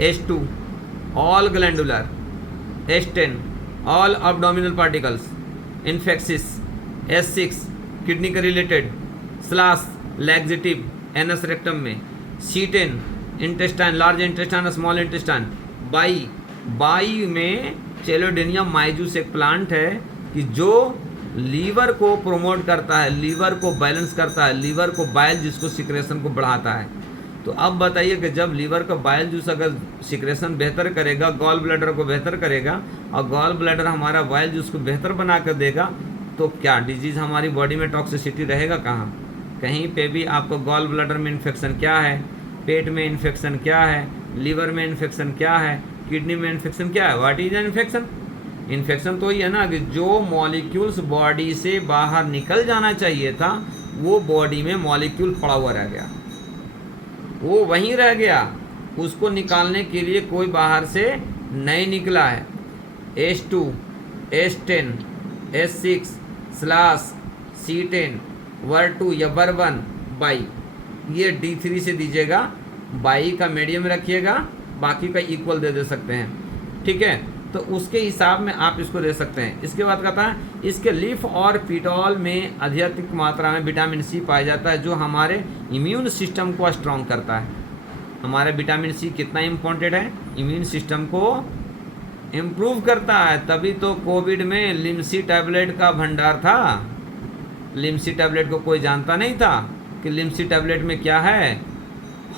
H2 all glandular, H10 all abdominal particles infections, S6 kidney का रिलेटेड, लैक्सेटिव एनस रेक्टम में, C10 intestine, large intestine, small intestine, बाई में चेलोडेनियम माइजूस एक प्लांट है कि जो लीवर को प्रोमोट करता है, लीवर को बैलेंस करता है, लीवर को बाइल जिसको सिक्रेशन को बढ़ाता है। तो अब बताइए कि जब लीवर का बाइल जूस अगर सिक्रेशन बेहतर करेगा, गॉल ब्लैडर को बेहतर करेगा, और गॉल ब्लैडर हमारा बाइल जूस को बेहतर बना कर देगा, तो क्या डिजीज़ हमारी बॉडी में टॉक्सिसिटी रहेगा कहाँ? कहीं पे भी आपको गॉल ब्लैडर में इन्फेक्शन क्या है, पेट में इन्फेक्शन क्या है, लीवर में इन्फेक्शन क्या है, किडनी में इन्फेक्शन क्या है? What is an infection? Infection तो ये है ना कि जो मॉलिक्यूल्स बॉडी से बाहर निकल जाना चाहिए था वो बॉडी में मॉलिक्यूल पड़ा हुआ रह गया, वो वहीं रह गया, उसको निकालने के लिए कोई बाहर से नहीं निकला है। H2 H10 S6 C10 Ver2 या Ver1 बाई, ये D3 से दीजिएगा, बाई का मीडियम रखिएगा, बाकी का इक्वल दे सकते हैं, ठीक है। तो उसके हिसाब में आप इसको दे सकते हैं। इसके बाद कहता है इसके लीफ और पिटॉल में अधिक मात्रा में विटामिन सी पाया जाता है जो हमारे इम्यून सिस्टम को स्ट्रॉन्ग करता है। हमारा विटामिन सी कितना इम्पोर्टेंट है, इम्यून सिस्टम को इम्प्रूव करता है। तभी तो कोविड में लिम्सी टैबलेट का भंडार था। लिम्सी टैबलेट को कोई जानता नहीं था कि लिम्सी टैबलेट में क्या है।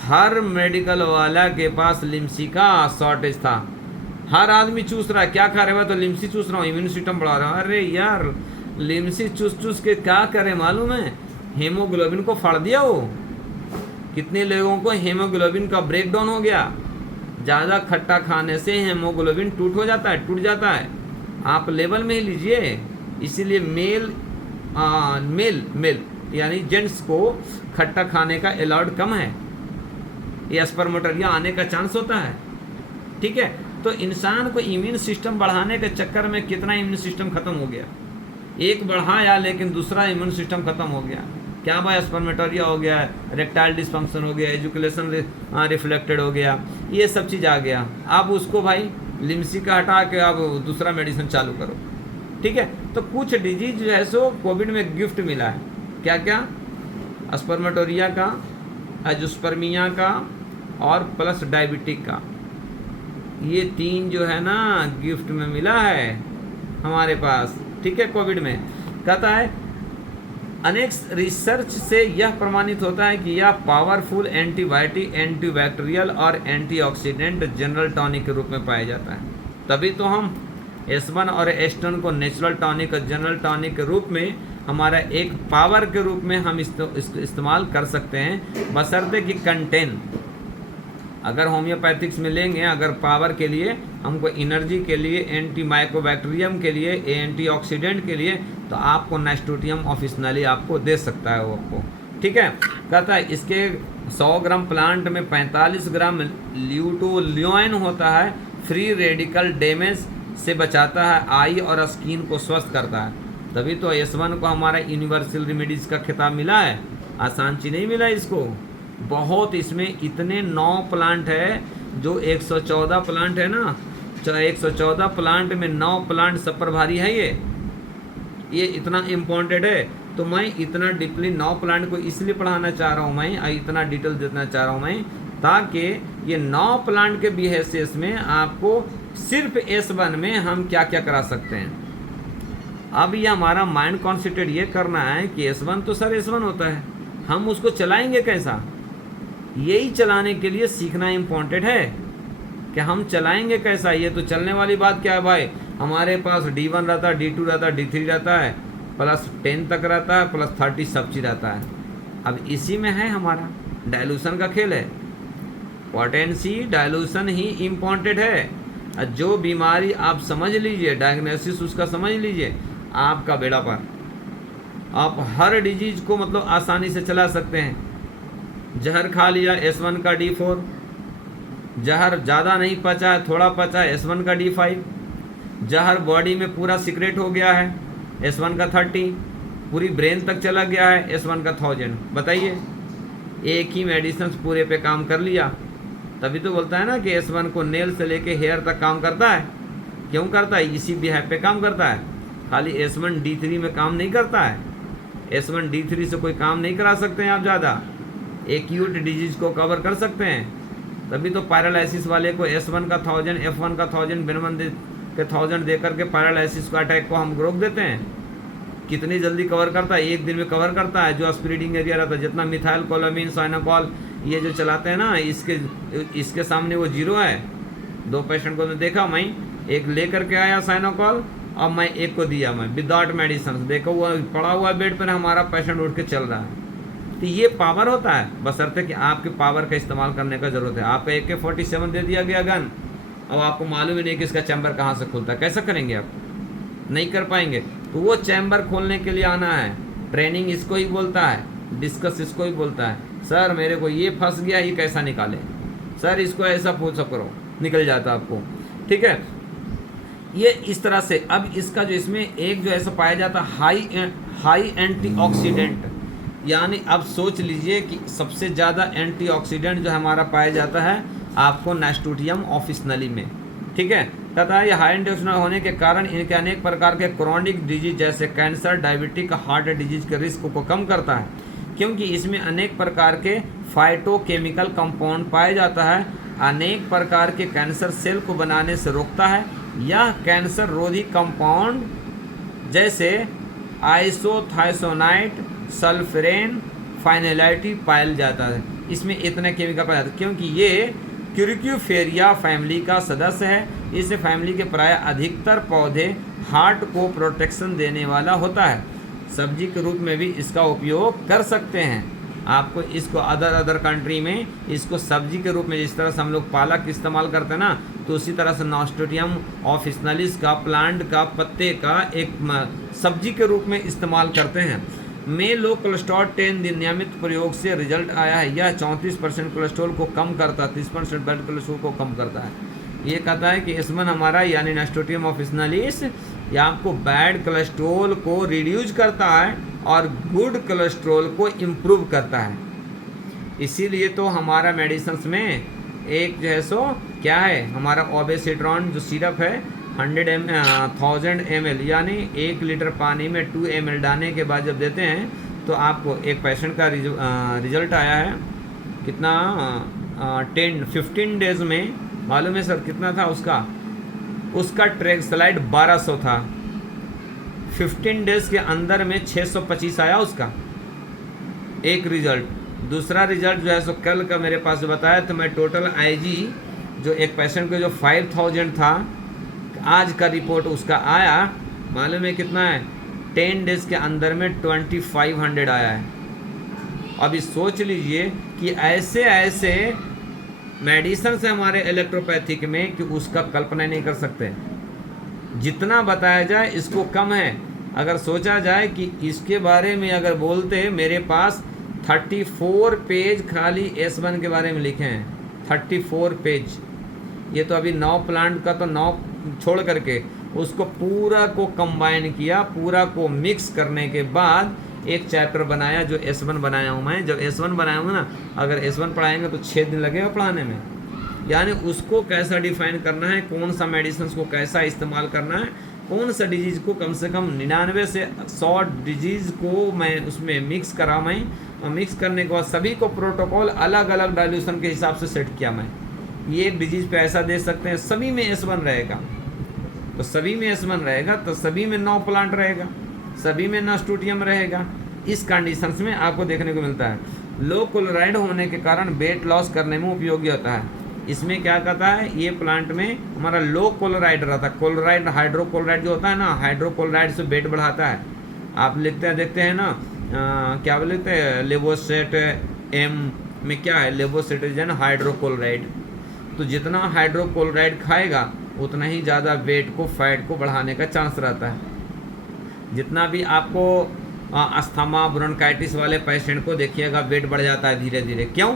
हर मेडिकल वाला के पास लिम्सी का शॉर्टेज था, हर आदमी चूस रहा है, क्या खा रहे हो तो लिम्सी चूस रहा हूँ, इम्यून सिस्टम बढ़ा रहा हूँ। अरे यार लिम्सी चूस चूस के क्या करे मालूम है, हेमोग्लोबिन को फाड़ दिया। वो कितने लोगों को हेमोग्लोबिन का ब्रेकडाउन हो गया, ज़्यादा खट्टा खाने से हेमोग्लोबिन टूट जाता है। आप लेवल में ही लीजिए। इसीलिए मेल यानी जेंट्स को खट्टा खाने का अलाउड कम है, ये स्पर्मेटोरिया आने का चांस होता है, ठीक है। तो इंसान को इम्यून सिस्टम बढ़ाने के चक्कर में कितना इम्यून सिस्टम खत्म हो गया। एक बढ़ाया लेकिन दूसरा इम्यून सिस्टम खत्म हो गया। क्या भाई, स्पर्मेटोरिया हो गया, रेक्टाइल डिस्फंक्शन हो गया, एजुकेशन रिफ्लेक्टेड हो गया, ये सब चीज़ आ गया। अब उसको भाई लिम्सी का हटा के अब दूसरा मेडिसिन चालू करो, ठीक है। तो कुछ डिजीज जो है सो कोविड में गिफ्ट मिला है। क्या क्या? स्पर्मेटोरिया का, एजोस्पर्मिया का और प्लस डायबिटिक का, ये 3 जो है ना गिफ्ट में मिला है हमारे पास, ठीक है। कोविड में कहता है अनेक रिसर्च से यह प्रमाणित होता है कि यह पावरफुल एंटीबायोटिक, एंटीबैक्टीरियल और एंटीऑक्सीडेंट जनरल टॉनिक के रूप में पाया जाता है। तभी तो हम S1 और S10 को नेचुरल टॉनिक और जनरल टॉनिक के रूप में हमारा एक पावर के रूप में हम इसको इस्तेमाल कर सकते हैं, बशर्ते कि कंटेन अगर होम्योपैथिक्स में लेंगे, अगर पावर के लिए हमको एनर्जी के लिए, एंटी माइक्रोबैक्टीरियम के लिए, एंटीऑक्सीडेंट के लिए, तो आपको नाइस्टोटियम ऑफिसनाली आपको दे सकता है वो आपको। ठीक है, कहता है इसके 100 ग्राम प्लांट में 45 ग्राम ल्यूटोलियोन होता है, फ्री रेडिकल डैमेज से बचाता है, आई और स्किन को स्वस्थ करता है। तभी तो S1 को हमारा यूनिवर्सल रेमेडीज का खिताब मिला है, आसान चीज नहीं मिला इसको। बहुत इसमें इतने 9 प्लांट है, जो 114 प्लांट है ना, 114 प्लांट में 9 प्लांट सब पर भारी है ये इतना इम्पोर्टेंट है। तो मैं इतना डीपली 9 प्लांट को इसलिए पढ़ाना चाह रहा हूँ मैं, और इतना डिटेल देना चाह रहा हूँ मैं, ताकि ये 9 प्लांट के बीएसएस में आपको सिर्फ S1 में हम क्या क्या करा सकते हैं। अब ये हमारा माइंड कॉन्सेंट्रेट ये करना है कि S1 तो सर S1 होता है, हम उसको चलाएंगे कैसा, यही चलाने के लिए सीखना इम्पोर्टेंट है कि हम चलाएंगे कैसा। ये तो चलने वाली बात क्या है भाई, हमारे पास D1 रहता है, D2 रहता है, D3 रहता है, प्लस 10 तक रहता है, प्लस 30 सब चीज़ रहता है। अब इसी में है हमारा डायलूशन का खेल है, पोटेंसी डायलूशन ही इम्पोर्टेंट है। जो बीमारी आप समझ लीजिए, डायग्नोसिस उसका समझ लीजिए, आपका बेड़ा पार, आप हर डिजीज को मतलब आसानी से चला सकते हैं। जहर खा लिया S1 का D4, जहर ज़्यादा नहीं पचा है, थोड़ा पचा है, S1 का D5, जहर बॉडी में पूरा सीक्रेट हो गया है, S1 का 30, पूरी ब्रेन तक चला गया है, S1 का 1000। बताइए, एक ही मेडिसिन पूरे पे काम कर लिया। तभी तो बोलता है ना कि S1 को नेल से लेके हेयर तक काम करता है। क्यों करता है, इसी बिहाफ पे काम करता है, खाली S1 D3 में काम नहीं करता है। S1 D3 से कोई काम नहीं करा सकते हैं आप ज़्यादा, एक्यूट डिजीज को कवर कर सकते हैं। तभी तो पैरालिसिस वाले को S1 का 1000, F1 का 1000, बेनवन के 1000 दे करके पैरालिसिस को, अटैक को हम रोक देते हैं। कितनी जल्दी कवर करता है, एक दिन में कवर करता है। जो स्प्रेडिंग एरिया रहता है, जितना मिथाइल कोलामीन, साइनोकॉल ये जो चलाते हैं ना, इसके सामने वो जीरो है। 2 पेशेंट को मैं देखा, मैं एक ले करके आया साइनोकॉल, और मैं एक को दिया, मैं विदाउट मेडिसिन, देखो वो पड़ा हुआ बेड पर, हमारा पेशेंट उठ के चल रहा है। तो ये पावर होता है, बशर्ते कि आपके पावर का इस्तेमाल करने का ज़रूरत है। आपको AK-47 दे दिया गया गन, अब आपको मालूम ही नहीं कि इसका चैम्बर कहाँ से खुलता है, कैसा करेंगे आप, नहीं कर पाएंगे। तो वो चैम्बर खोलने के लिए आना है, ट्रेनिंग इसको ही बोलता है, डिस्कस इसको ही बोलता है। सर मेरे को ये फंस गया, ये कैसा निकाले, सर इसको ऐसा पूछ करो, निकल जाता आपको। ठीक है, ये इस तरह से। अब इसका जो इसमें एक जो ऐसा पाया जाता है हाई एंटीऑक्सीडेंट, यानी अब सोच लीजिए कि सबसे ज़्यादा एंटीऑक्सीडेंट जो हमारा पाया जाता है आपको नाइस्टोटियम ऑफिसनली में। ठीक है, तथा ये हाई एंटीऑक्सीडेंट होने के कारण इनके अनेक प्रकार के क्रोनिक डिजीज जैसे कैंसर, डायबिटिक, हार्ट डिजीज के रिस्क को कम करता है, क्योंकि इसमें अनेक प्रकार के फाइटोकेमिकल कंपाउंड पाया जाता है। अनेक प्रकार के कैंसर सेल को बनाने से रोकता है। यह कैंसर रोधी कंपाउंड जैसे आइसोथायोसाइनेट, सल्फरेन, फाइनेलाइटी पाया जाता है। इसमें इतने केमिकल पाया जाता है क्योंकि ये क्यूरिक्यूफेरिया फैमिली का सदस्य है। इस फैमिली के प्राय अधिकतर पौधे हार्ट को प्रोटेक्शन देने वाला होता है। सब्जी के रूप में भी इसका उपयोग कर सकते हैं। आपको इसको अदर कंट्री में इसको सब्जी के रूप में, जिस तरह से हम लोग पालक इस्तेमाल करते हैं ना, तो उसी तरह से नाइस्टोटियम ऑफिसनालिस का, प्लांट का, पत्ते का एक सब्जी के रूप में इस्तेमाल करते हैं। में लो कोलेस्ट्रॉल 10 दिन नियमित प्रयोग से रिजल्ट आया है। यह 34% कोलेस्ट्रॉल को कम करता है, 30% ब्लड कोलेस्ट्रॉल को कम करता है। ये कहता है कि इसमें हमारा यानी नाइस्टोटियम ऑफिसनालिस ये आपको बैड कोलेस्ट्रॉल को रिड्यूस करता है और गुड कोलेस्ट्रॉल को इम्प्रूव करता है। इसीलिए तो हमारा मेडिसिन में एक जो है सो क्या है, हमारा ओबेसिट्रॉन जो सिरप है 1000 ml यानी 1 लीटर पानी में 2 ml डालने के बाद जब देते हैं तो आपको एक पेशेंट का रिजल्ट आया है कितना 15 डेज में। मालूम है सर कितना था उसका ट्रैक स्लाइड 1200 था। 15 डेज के अंदर में 625 आया उसका एक रिजल्ट। दूसरा रिजल्ट जो है सो कल का मेरे पास बताया तो मैं टोटल IG जो एक पेशेंट को जो 5000 था, आज का रिपोर्ट उसका आया मालूम है कितना है 10 डेज के अंदर में 2500 आया है। अभी सोच लीजिए कि ऐसे ऐसे मेडिसिन है हमारे एलेक्ट्रोपैथिक में कि उसका कल्पना नहीं कर सकते। जितना बताया जाए इसको कम है। अगर सोचा जाए कि इसके बारे में अगर बोलते, मेरे पास 34 पेज खाली S1 के बारे में लिखे हैं, 34 पेज। ये तो अभी 9 प्लांट का तो 9 छोड़ करके उसको पूरा को कंबाइन किया, पूरा को मिक्स करने के बाद एक चैप्टर बनाया जो S1 बनाया हूँ मैं। जब S1 बनाया हूँ ना, अगर S1 पढ़ाएंगे तो 6 दिन लगेगा पढ़ाने में। यानी उसको कैसा डिफाइन करना है, कौन सा मेडिसिन को कैसा इस्तेमाल करना है, कौन सा डिजीज़ को कम से कम 99 से 100 डिजीज़ को मैं उसमें मिक्स करा मैं, और मिक्स करने के बाद सभी को प्रोटोकॉल अलग अलग डाइल्यूशन के हिसाब से सेट किया मैं। ये एक डिजीज़ पे ऐसा दे सकते हैं, सभी में S1 रहेगा, तो सभी में S1 रहेगा तो सभी में 9 प्लांट रहेगा, सभी में नास्टूटियम रहेगा। इस कंडीशंस में आपको देखने को मिलता है। लो क्लोराइड होने के कारण वेट लॉस करने में उपयोगी होता है। इसमें क्या कहता है, ये प्लांट में हमारा लो क्लोराइड रहता है। क्लोराइड हाइड्रोक्लोराइड जो होता है ना, हाइड्रोक्लोराइड से वेट बढ़ाता है। आप लिखते हैं, देखते हैं ना, क्या बोलते हैं, लेवोसेट एम में क्या है, लेवोसेटिजन हाइड्रोक्लोराइड। तो जितना हाइड्रोक्लोराइड खाएगा उतना ही ज़्यादा वेट को, फैट को बढ़ाने का चांस रहता है। जितना भी आपको अस्थमा ब्रोंकाइटिस वाले पेशेंट को देखिएगा वेट बढ़ जाता है धीरे धीरे। क्यों?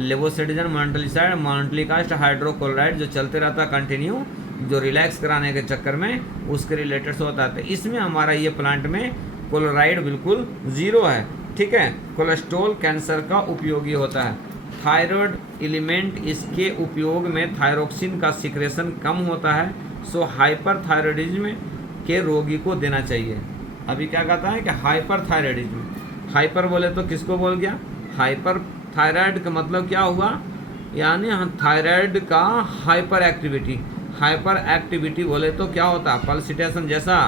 लेवोसिटिजन मॉन्टेलिसाइड मॉन्टेलिकास्ट हाइड्रोक्लोराइड जो चलते रहता है कंटिन्यू, जो रिलैक्स कराने के चक्कर में उसके रिलेटेड से होता है। तो इसमें हमारा ये प्लांट में क्लोराइड बिल्कुल ज़ीरो है। ठीक है। कोलेस्ट्रॉल कैंसर का उपयोगी होता है। थायराइड एलिमेंट, इसके उपयोग में थायरोक्सिन का सिक्रेशन कम होता है, सो हाइपरथायरॉयडिज्म के रोगी को देना चाहिए। अभी क्या कहता है कि हाइपरथायरॉयडिज्म, हाइपर बोले तो किसको बोल गया, हाइपर थायराइड का मतलब क्या हुआ, यानी थायराइड का हाइपर एक्टिविटी। हाइपर एक्टिविटी बोले तो क्या होता है, पल्सिटेशन जैसा,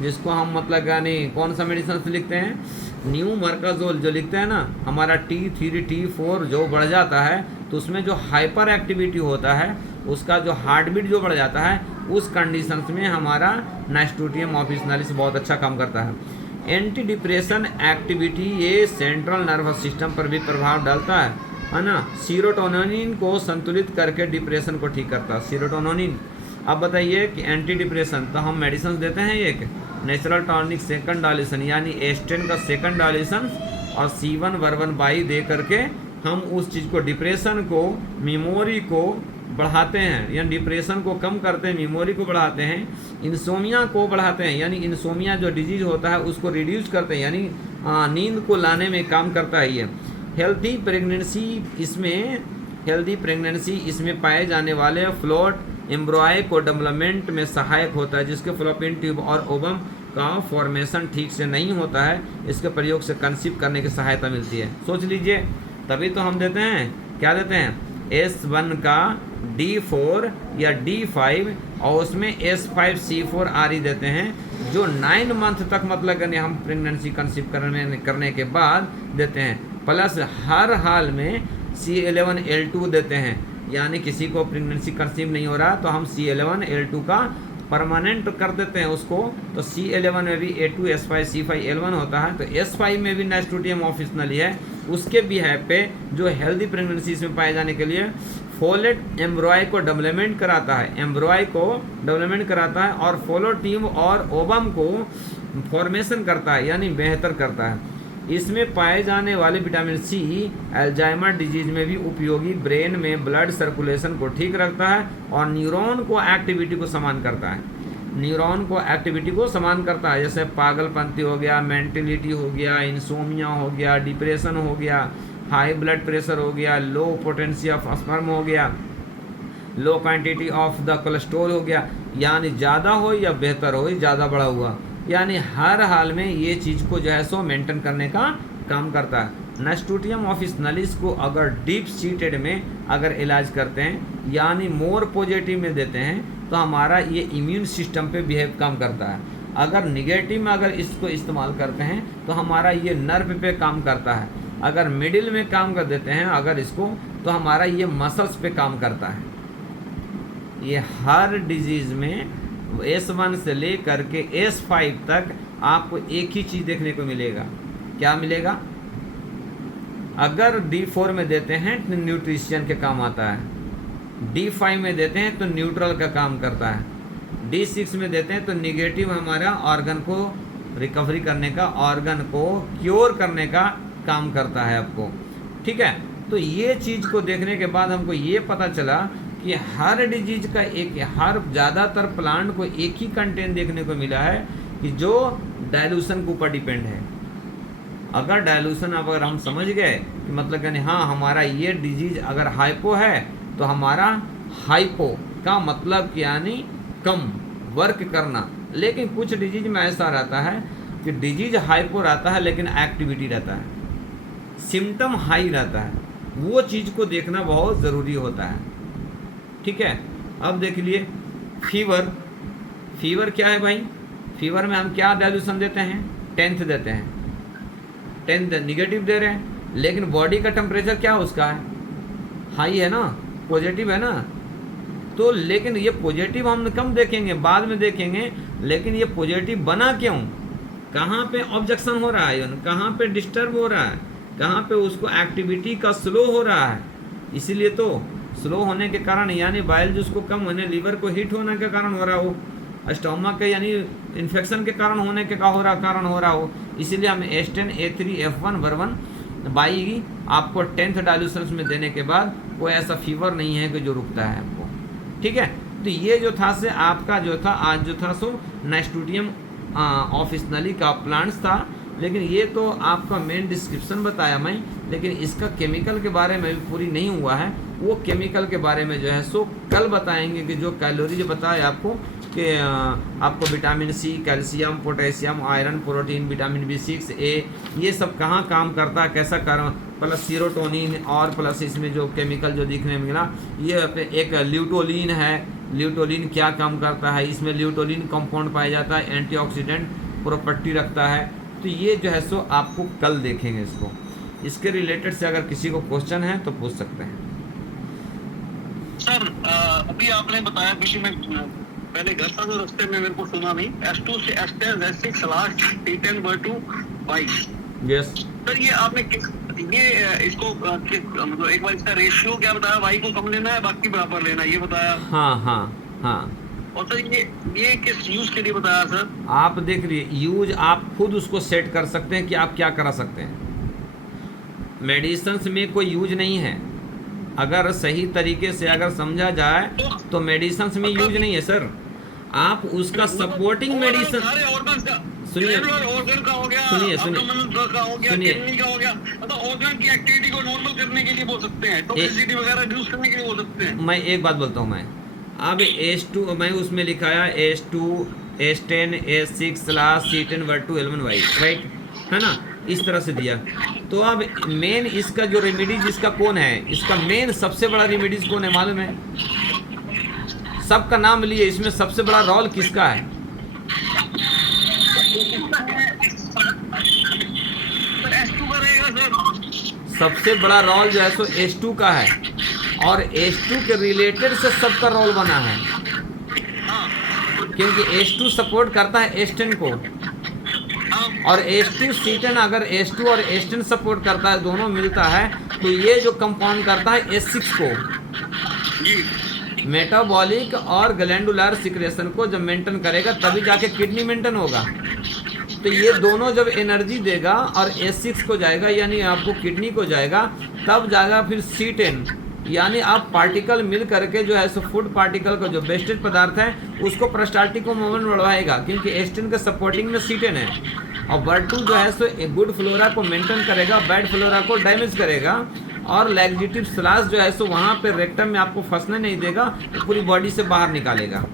जिसको हम मतलब यानी कौन सा मेडिसिन से लिखते हैं, न्यू मर्काजोल जो लिखते हैं ना, हमारा T3 T4 जो बढ़ जाता है तो उसमें जो हाइपर एक्टिविटी होता है उसका जो हार्ट बीट जो बढ़ जाता है, उस कंडीशंस में हमारा नाइस्टूटियम ऑफिसनालिस बहुत अच्छा काम करता है। एंटी डिप्रेशन एक्टिविटी, ये सेंट्रल नर्वस सिस्टम पर भी प्रभाव डालता है ना। सीरोटोनिन को संतुलित करके डिप्रेशन को ठीक करता है, सीरोटोनिन। अब बताइए कि एंटी डिप्रेशन तो हम मेडिसिन देते हैं, एक नेचुरल टॉनिक सेकंड डायल्यूशन यानी एस्टेन का सेकंड डायल्यूशन और C1 वर्बन बाई दे करके हम उस चीज़ को, डिप्रेशन को, मेमोरी को बढ़ाते हैं, यानी डिप्रेशन को कम करते हैं, मेमोरी को बढ़ाते हैं, इंसोमिया को बढ़ाते हैं, यानी इंसोमिया जो डिजीज होता है उसको रिड्यूस करते हैं, यानी नींद को लाने में काम करता है ये। हेल्दी प्रेगनेंसी इसमें पाए जाने वाले फ्लोट एम्ब्रॉय को डेवलपमेंट में सहायक होता है, जिसके फ्लोपियन ट्यूब और ओवम का फॉर्मेशन ठीक से नहीं होता है। इसके प्रयोग से कंसीव करने की सहायता मिलती है। सोच लीजिए, तभी तो हम देते हैं, क्या देते हैं, S1 का D4 या D5 और उसमें S5C4RE देते हैं, जो 9 मंथ तक मतलब हम प्रेगनेंसी कंसीव करने के बाद देते हैं। प्लस हर हाल में C11L2 देते हैं, यानी किसी को प्रेगनेंसी कंसीव नहीं हो रहा तो हम C11L2 का परमानेंट कर देते हैं उसको, तो C11 में भी A2 S5 C5 L1 होता है, तो S5 में भी नाइस्टूटियम ऑफिसनली है। उसके बिहेव पे जो हेल्दी प्रेगनेंसी में पाए जाने के लिए फोलेट एम्ब्रॉय को डेवलपमेंट कराता है, एम्ब्रॉय को डेवलपमेंट कराता है और फोलोट्यूब और ओवम को फॉर्मेशन करता है, यानी बेहतर करता है। इसमें पाए जाने वाले विटामिन C अल्जाइमर डिजीज में भी उपयोगी, ब्रेन में ब्लड सर्कुलेशन को ठीक रखता है और न्यूरॉन को एक्टिविटी को समान करता है, न्यूरॉन को एक्टिविटी को समान करता है। जैसे पागलपंती हो गया, मेंटलिटी हो गया, इंसोमिया हो गया, डिप्रेशन हो गया, हाई ब्लड प्रेशर हो गया, लो पोटेंसी ऑफ स्पर्म हो गया, लो क्वांटिटी ऑफ द कोलेस्ट्रॉल हो गया, यानी ज़्यादा हो या बेहतर हो, ज़्यादा बड़ा हुआ, यानी हर हाल में ये चीज़ को जो है सो मेंटेन करने का काम करता है। नाइस्टूटियम ऑफिसनालिस को अगर डीप सीटेड में अगर इलाज करते हैं, यानी मोर पॉजिटिव में देते हैं, तो हमारा ये इम्यून सिस्टम पे बिहेव काम करता है। अगर निगेटिव में अगर इसको इस्तेमाल करते हैं तो हमारा ये नर्व पे काम करता है। अगर मिडिल में काम कर देते हैं अगर इसको, तो हमारा ये मसल्स पे काम करता है। ये हर डिजीज़ में S1 से लेकर के S5 तक आपको एक ही चीज़ देखने को मिलेगा। क्या मिलेगा? अगर D4 में देते हैं तो न्यूट्रिशन के काम आता है, D5 में देते हैं तो न्यूट्रल का काम करता है, D6 में देते हैं तो निगेटिव हमारा ऑर्गन को रिकवरी करने का, ऑर्गन को क्योर करने का काम करता है आपको। ठीक है, तो ये चीज़ को देखने के बाद हमको ये पता चला कि हर डिजीज का हर ज़्यादातर प्लांट को एक ही कंटेंट देखने को मिला है कि जो डाइल्यूशन के ऊपर डिपेंड है। अगर डाइल्यूशन अगर हम समझ गए कि मतलब यानी हाँ हमारा ये डिजीज अगर हाइपो है तो हमारा हाइपो का मतलब कि यानी कम वर्क करना। लेकिन कुछ डिजीज में ऐसा रहता है कि डिजीज हाइपो रहता है लेकिन एक्टिविटी रहता है, सिम्टम हाई रहता है, वो चीज़ को देखना बहुत ज़रूरी होता है। ठीक है, अब देख लिए फीवर। फीवर क्या है भाई? फीवर में हम क्या डाइल्यूशन देते हैं? 10th देते हैं, 10th निगेटिव दे रहे हैं, लेकिन बॉडी का टेम्परेचर क्या उसका है? हाई है ना, पॉजिटिव है ना। तो लेकिन ये पॉजिटिव हम कम देखेंगे, बाद में देखेंगे, लेकिन ये पॉजिटिव बना क्यों? कहाँ पे ऑब्जेक्शन हो रहा है, कहाँ पे डिस्टर्ब हो रहा है, कहाँ पे उसको एक्टिविटी का स्लो हो रहा है। इसीलिए तो स्लो होने के कारण यानी बाइल जूस को कम होने, लीवर को हीट होने के कारण हो रहा हो, स्टोमक के यानी इन्फेक्शन के कारण होने के कारण हो रहा हो। इसीलिए हम H10 A3 F1 वर्वन बाई आपको 10th डाइल्यूशन में देने के बाद कोई ऐसा फीवर नहीं है कि जो रुकता है आपको। ठीक है, तो ये जो था से आपका जो था आज जो था सो नाइस्टूडियम ऑफिसनली का प्लांट्स था। लेकिन ये तो आपका मेन डिस्क्रिप्शन बताया मैं, लेकिन इसका केमिकल के बारे में भी पूरी नहीं हुआ है। वो केमिकल के बारे में जो है सो कल बताएंगे कि जो कैलोरीज बताया आपको कि आपको vitamin C, calcium, potassium, iron, protein, vitamin B6A ये सब कहाँ काम करता है, कैसा कारण, प्लस सीरोटोनिन और प्लस इसमें जो केमिकल जो दिखने में मिला ये एक ल्यूटोलिन है। ल्यूटोलिन क्या काम करता है? इसमें ल्यूटोलिन कंपाउंड पाया जाता है, एंटीऑक्सीडेंट प्रॉपर्टी रखता है। तो ये जो है सो आपको कल देखेंगे इसको। इसके रिलेटेड से अगर किसी को क्वेश्चन है तो पूछ सकते हैं। सर अभी आपने बताया किसी में पहले घर था तो रास्ते में मेरे को सुना नहीं, S2 से S10 S6 last T10/2 22। Yes sir ये आपने ये इसको मतलब एक बार इसका रेशियो क्या बताया? वाई को कम लेना है, बाकी बराबर लेना है, ये बताया। हाँ हाँ हाँ। और सर ये किस यूज के लिए बताया सर? आप देख लिए यूज आप खुद उसको सेट कर सकते हैं कि आप क्या करा सकते हैं। मेडिसिन्स में कोई यूज नहीं है, अगर सही तरीके से अगर समझा जाए तो मेडिसिन्स में यूज नहीं है सर। आप उसका सपोर्टिंग मेडिसिन सुनिए ऑर्गन का हो गया, सुनिए का हो गया, किडनी का हो गया, मतलब ऑर्गन की एक्टिविटी को नॉर्मल करने के लिए बोल सकते हैं, टॉक्सिसिटी वगैरह रिड्यूस करने के लिए बोल सकते हैं। मैं एक बात बोलता हूँ, मैं अब H2 मैं उसमें लिखाया H2 H10 H6 C10/2 L1Y right है ना, इस तरह से दिया। तो अब मेन इसका जो रेमेडीज इसका कौन है, इसका मेन सबसे बड़ा रेमेडीज कौन है मालूम है? सबका नाम लिए, इसमें सबसे बड़ा रोल किसका है? सबसे बड़ा रोल जो है सो H2 का है, और H2 के रिलेटेड से सबका रोल बना है, क्योंकि H2 सपोर्ट करता है H10 को, और H2 C10 अगर H2 और H10 सपोर्ट करता है, दोनों मिलता है तो ये जो कंपाउंड करता है H6 को, मेटाबॉलिक और ग्लैंडुलर सिक्रेशन को जब मेंटेन करेगा तभी जाके किडनी मेंटेन होगा। तो ये दोनों जब एनर्जी देगा और H6 को जाएगा यानी आपको किडनी को जाएगा, तब जाएगा फिर C10 यानी आप पार्टिकल मिल करके जो है सो फूड पार्टिकल का जो वेस्टेज पदार्थ है उसको पेरिस्टाल्टिक को मूवमेंट बढ़वाएगा, क्योंकि H10 के सपोर्टिंग में C10 है, और B2 जो है सो गुड फ्लोरा को मेंटेन करेगा, बैड फ्लोरा को डैमेज करेगा, और लैक्सेटिव स्लैश जो है सो वहाँ पे रेक्टम में आपको फंसने नहीं देगा, तो पूरी बॉडी से बाहर निकालेगा।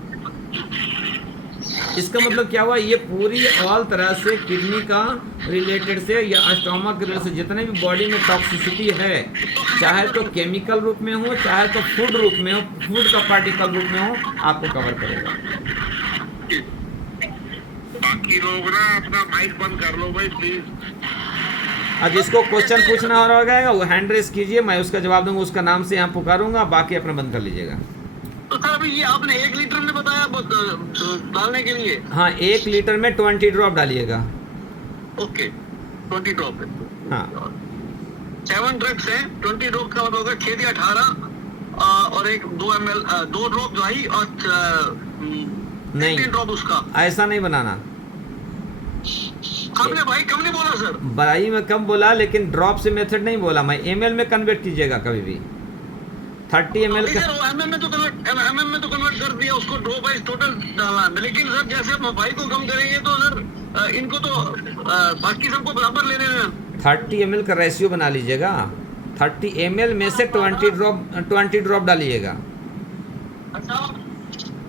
इसका मतलब क्या हुआ, ये पूरी ऑल तरह से किडनी का रिलेटेड से या स्टोमक के रिलेटेड से जितने भी बॉडी में टॉक्सिसिटी है, चाहे तो केमिकल रूप में हो चाहे तो फूड रूप में हो, फूड का पार्टिकल रूप में हो, आपको कवर करेगा। बाकी लोग ना अपना माइक बंद कर लो भाई प्लीज। अब जिसको क्वेश्चन पूछना हो रहेगा वो हैंड रेस कीजिए, मैं उसका जवाब दूंगा, उसका नाम से यहाँ पुकारूंगा, बाकी अपना बंद कर लीजिएगा। तो सर अभी ये आपने 1 लीटर में बताया डालने के लिए? हाँ, 1 लीटर में 20 ड्रॉप डालिएगा। ओके, 20 ड्रॉप है। हाँ 7 ड्रॉप्स है, 20 ड्रॉप का मतलब होगा 6 या 18 और एक 2 ml 2 ड्रॉप दवाई और 15 ड्रॉप उसका। ऐसा नहीं बनाना। आपने भाई कम नहीं बोला सर। बड़ाई में कम बोला, लेकिन ड्रॉप से मेथड नहीं बोला मैं। एमएल में कन्वर्ट कीजिएगा कभी भी। 30 ml का एमएम में तो कन्वर्ट कर दिया उसको, ड्रॉप वाइज टोटल डालना है। लेकिन सर जैसे हम भाई को कम करेंगे तो सर इनको तो बाकी सबको बराबर लेने में 30 ml का रेशियो बना लीजिएगा। 30 ml में से 20 ड्रॉप डालिएगा।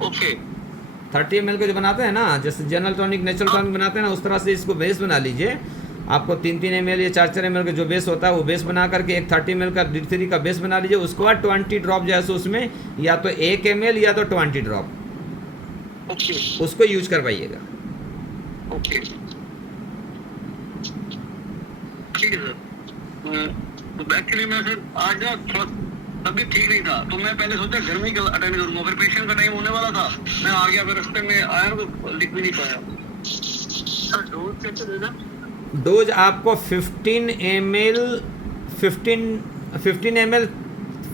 ओके। 30 ml का जो बनाते हैं ना, जैसे जनरल टॉनिक नेचुरल टॉनिक बनाते हैं ना, उस तरह से इसको बेस बना लीजिए। आपको 3 ml या 4 ml का जो बेस होता है वो बेस बना करके एक 30 ml का D3 का बेस बना लीजिए। उसके बाद 20 ड्रॉप जैसे उसमें या तो 1 ml या तो 20 ड्रॉप ओके उसको यूज करवाइएगा। ओके ठीक है सर। तो एक्चुअली मैं सर आज ना थोड़ा तबीयत ठीक नहीं था, तो मैं पहले सोचा घर में ही अटेंड करूंगा, फिर पेशेंट का टाइम होने वाला था, मैं आ गया, फिर रास्ते में आया तो लिख भी नहीं पाया। सर डोज कैसे देना? डोज आपको 15 ml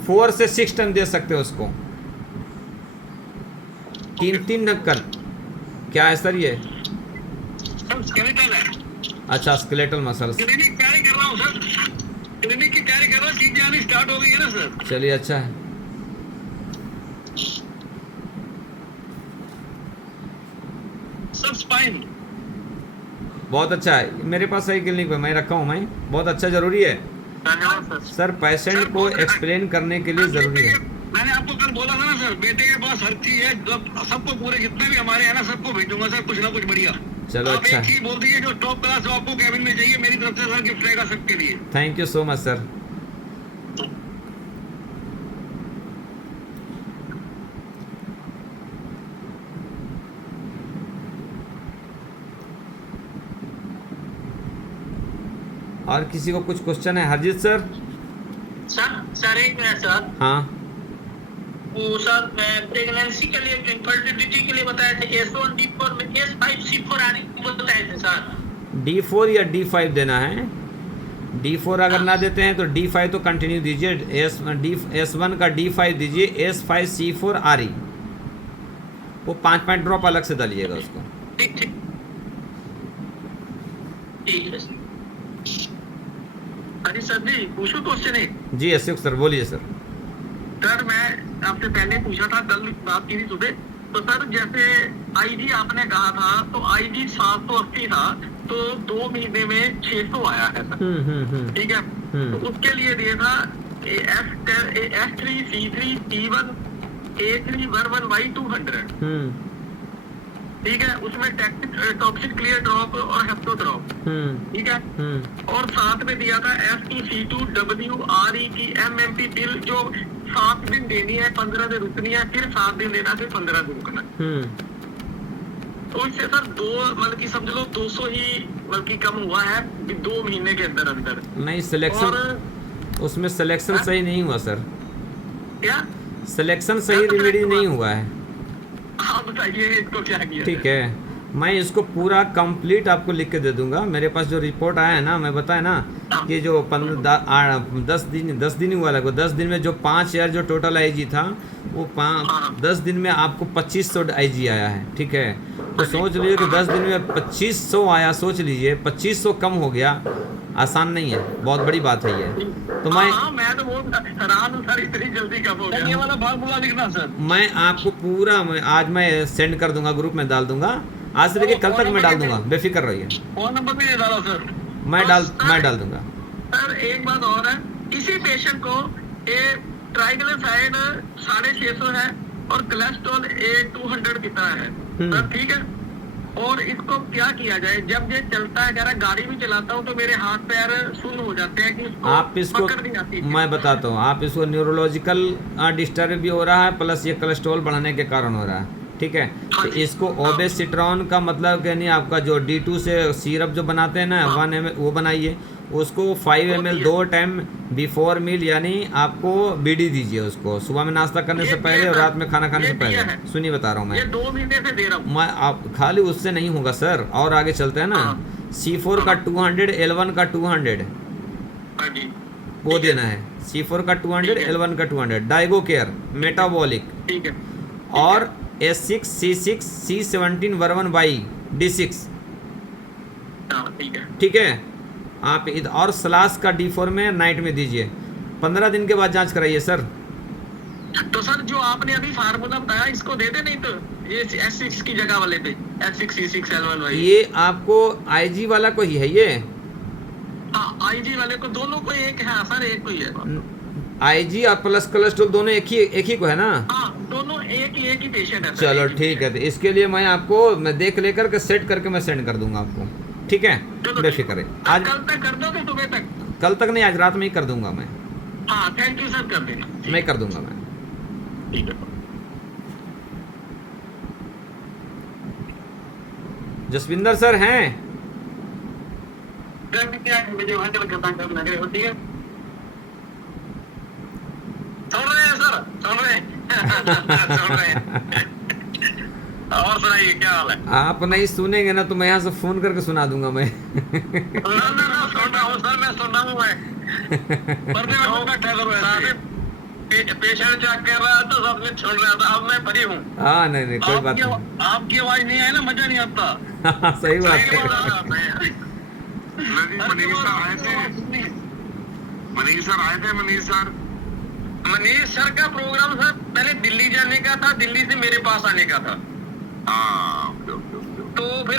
4 से 6 टाइम दे सकते हो उसको। 3 नक्कल क्या है सर ये? सर स्केलेटल है। अच्छा, स्केलेटल मसल्स। क्लिनिक तैयारी कर रहा हूँ सर, क्लिनिक की तैयारी कर रहा हूँ, चीजें आनी स्टार्ट हो गई है ना सर। चलिए अच्छा है। सर स्पाइन बहुत अच्छा है, मेरे पास सही क्लिनिक पे मैं रखा हूँ। मैं बहुत अच्छा, जरूरी है धन्यवाद सर। सर। पेशेंट को एक्सप्लेन करने के लिए ज़रूरी है। मैंने आपको कल बोला था ना सर, बेटे के पास हर चीज है, जब सबको पूरे जितने भी हमारे हैं ना सबको भेजूंगा सर, कुछ ना कुछ बढ़िया। चलो आप अच्छा एक है। चीज बोल दीजिए जो टॉप क्लास जो आपको कैबिन में चाहिए, मेरी तरफ से सर गिफ्ट रहेगा सबके लिए। Thank you so much sir. और किसी को कुछ क्वेश्चन है? हरजीत सर। सर एक मिनट सर। हाँ वो सर मैं प्रेगनेंसी के लिए, इनफर्टिलिटी के लिए बताए थे, S1 D4 में S5 C4 आदि बताए थे सर। D4 या D5 देना है। D4 अगर ना देते हैं तो D5 तो कंटिन्यू दीजिए। S1 का D5 दीजिए, S5 C4 RE वो 5 ड्रॉप अलग से डालिएगा उसको। ठीक ठीक ठीक है। अरे सर जी पूछो क्वेश्चन है। जी अशोक सर बोलिए सर। सर मैं आपसे पहले पूछा था, कल बात की थी सुबह, तो सर जैसे आईजी आपने कहा था, तो आईजी 780 था, तो 2 महीने में 600 आया है सर। ठीक है, तो उसके लिए दिया था F3 C3 T1 A3 11Y 200। ठीक है, उसमें टॉक्सिक क्लियर ड्रॉप और हेप्टो ड्रॉप। ठीक है, और साथ में दिया था F2C2 WRE की MMP पिल, जो 7 दिन देनी है, 15 दिन रुकनी है, फिर 7 दिन देना, फिर 15 दिन रुकना। तो इससे सर मतलब कि समझ लो 200 ही बल्कि कम हुआ है 2 महीने के अंदर अंदर। नहीं सिलेक्शन, उसमें सिलेक्शन सही नहीं हुआ सर। क्या सिलेक्शन सही रेमेडी नहीं हुआ है। हाँ बताइए इसको क्या किया? ठीक है, मैं इसको पूरा कंप्लीट आपको लिख के दे दूंगा। मेरे पास जो रिपोर्ट आया है ना, मैं बताया ना कि जो 10 दिन हुआ लगभग। 10 दिन में जो 5000 जो टोटल आईजी था, वो 10 दिन में आपको 2500 आईजी आया है। ठीक है, तो सोच लीजिए कि 10 दिन में 2500 आया। सोच लीजिए 2500 कम हो गया, आसान नहीं है, बहुत बड़ी बात है ये। तो मैं तो बहुत हैरान हूं सर, इतनी जल्दी कब हो गया। ये वाला फार्मूला लिखना सर। मैं आपको पूरा आज मैं सेंड कर दूंगा, ग्रुप में डाल दूंगा। आज से लेके कल तक मैं डाल दूंगा, बेफिक्र रहिए। फोन नंबर भी नहीं डाला सर। मैं डाल दूंगा सर। एक बात और है, इसी पेशेंट को ट्राइग्लिसराइड 650 है और कोलेस्ट्रॉल 200 कितना है सर। ठीक है, और इसको क्या किया जाए? जब ये चलता है, कह रहा गाड़ी भी चलाता हूँ तो मेरे हाथ पैर सुन्न हो जाते हैं कि आप इसको मैं बताता हूँ। आप इसको न्यूरोलॉजिकल डिस्टर्ब भी हो रहा है, प्लस ये कोलेस्ट्रॉल बढ़ने के कारण हो रहा है। ठीक है, तो इसको ओबेसिट्रॉन का मतलब कि नहीं, आपका जो D2 से सिरप जो बनाते हैं ना 1 ml वो बनाइए। उसको 5 ml 2 टाइम बिफोर मील, यानी आपको बीडी दीजिए उसको सुबह में नाश्ता करने से पहले और रात में खाना खाने से पहले। सुनिए बता रहा हूँ ये मैं 2 महीने से दे रहा हूँ। मैं आप खाली उससे नहीं होगा सर, और आगे चलते हैं ना। हाँ। C4 का 200, L1 का 200 हाँ जी, वो देना है। C4 का 200, ठीक है। L1 का 200। डाइगो केयर मेटाबॉलिक ठीक है। और S6 C6 C17 वर्वन by D6, हाँ ठीक है। ठीक है। आप और स्लास का D4 में नाइट में दीजिए। 15 दिन के बाद जांच कराइए सर। तो सर जो आपने अभी फार्मूला बताया इसको दे दे, नहीं तो ये S6 की जगह वाले पे S6 C6 L1 वाली। ये आपको IG वाला को ही है ये। हाँ IG वाले को, दोनों को एक है सर, एक को ही है। IG और प्लस कोलेस्ट्रॉल दोनों एक ही को है ना। हाँ दोनों एक ही पेशेंट है सर, चलो एक ही ठीक है, तो इसके लिए मैं आपको मैं देख लेकर के सेट करके मैं सेंड कर दूंगा आपको, ठीक है। चलो, बेफिक्र है। आज कल तक कर दोगे, सुबह तक? कल तक नहीं, आज रात में ही कर दूंगा मैं। हाँ थैंक यू सर, कर देना। मैं कर दूंगा मैं। ठीक है। जसविंदर सर हैं? मुझे वहाँ चल करता कर लगे हो, ठीक है। सुन रहे हैं सर, सुन रहे हैं सुन रहे हैं। और सुनाइए क्या हाल है? आप नहीं सुनेंगे ना तो मैं यहाँ से फोन करके सुना दूंगा मैं। ना सुन रहा हूँ सर, मैं सुन रहा हूँ मैं। पर्दे में बैठा करो ऐसे। पेशेंट चेक कर रहा है तो सबने छोड़ रहा था, अब मैं फ्री हूँ। हाँ नहीं कोई बात नहीं। आपकी आवाज नहीं है ना, मजा नहीं आता। सही बात है। मनीष सर आए थे, मनीष सर का प्रोग्राम सर पहले दिल्ली जाने का था, दिल्ली से मेरे पास आने का था। तो फिर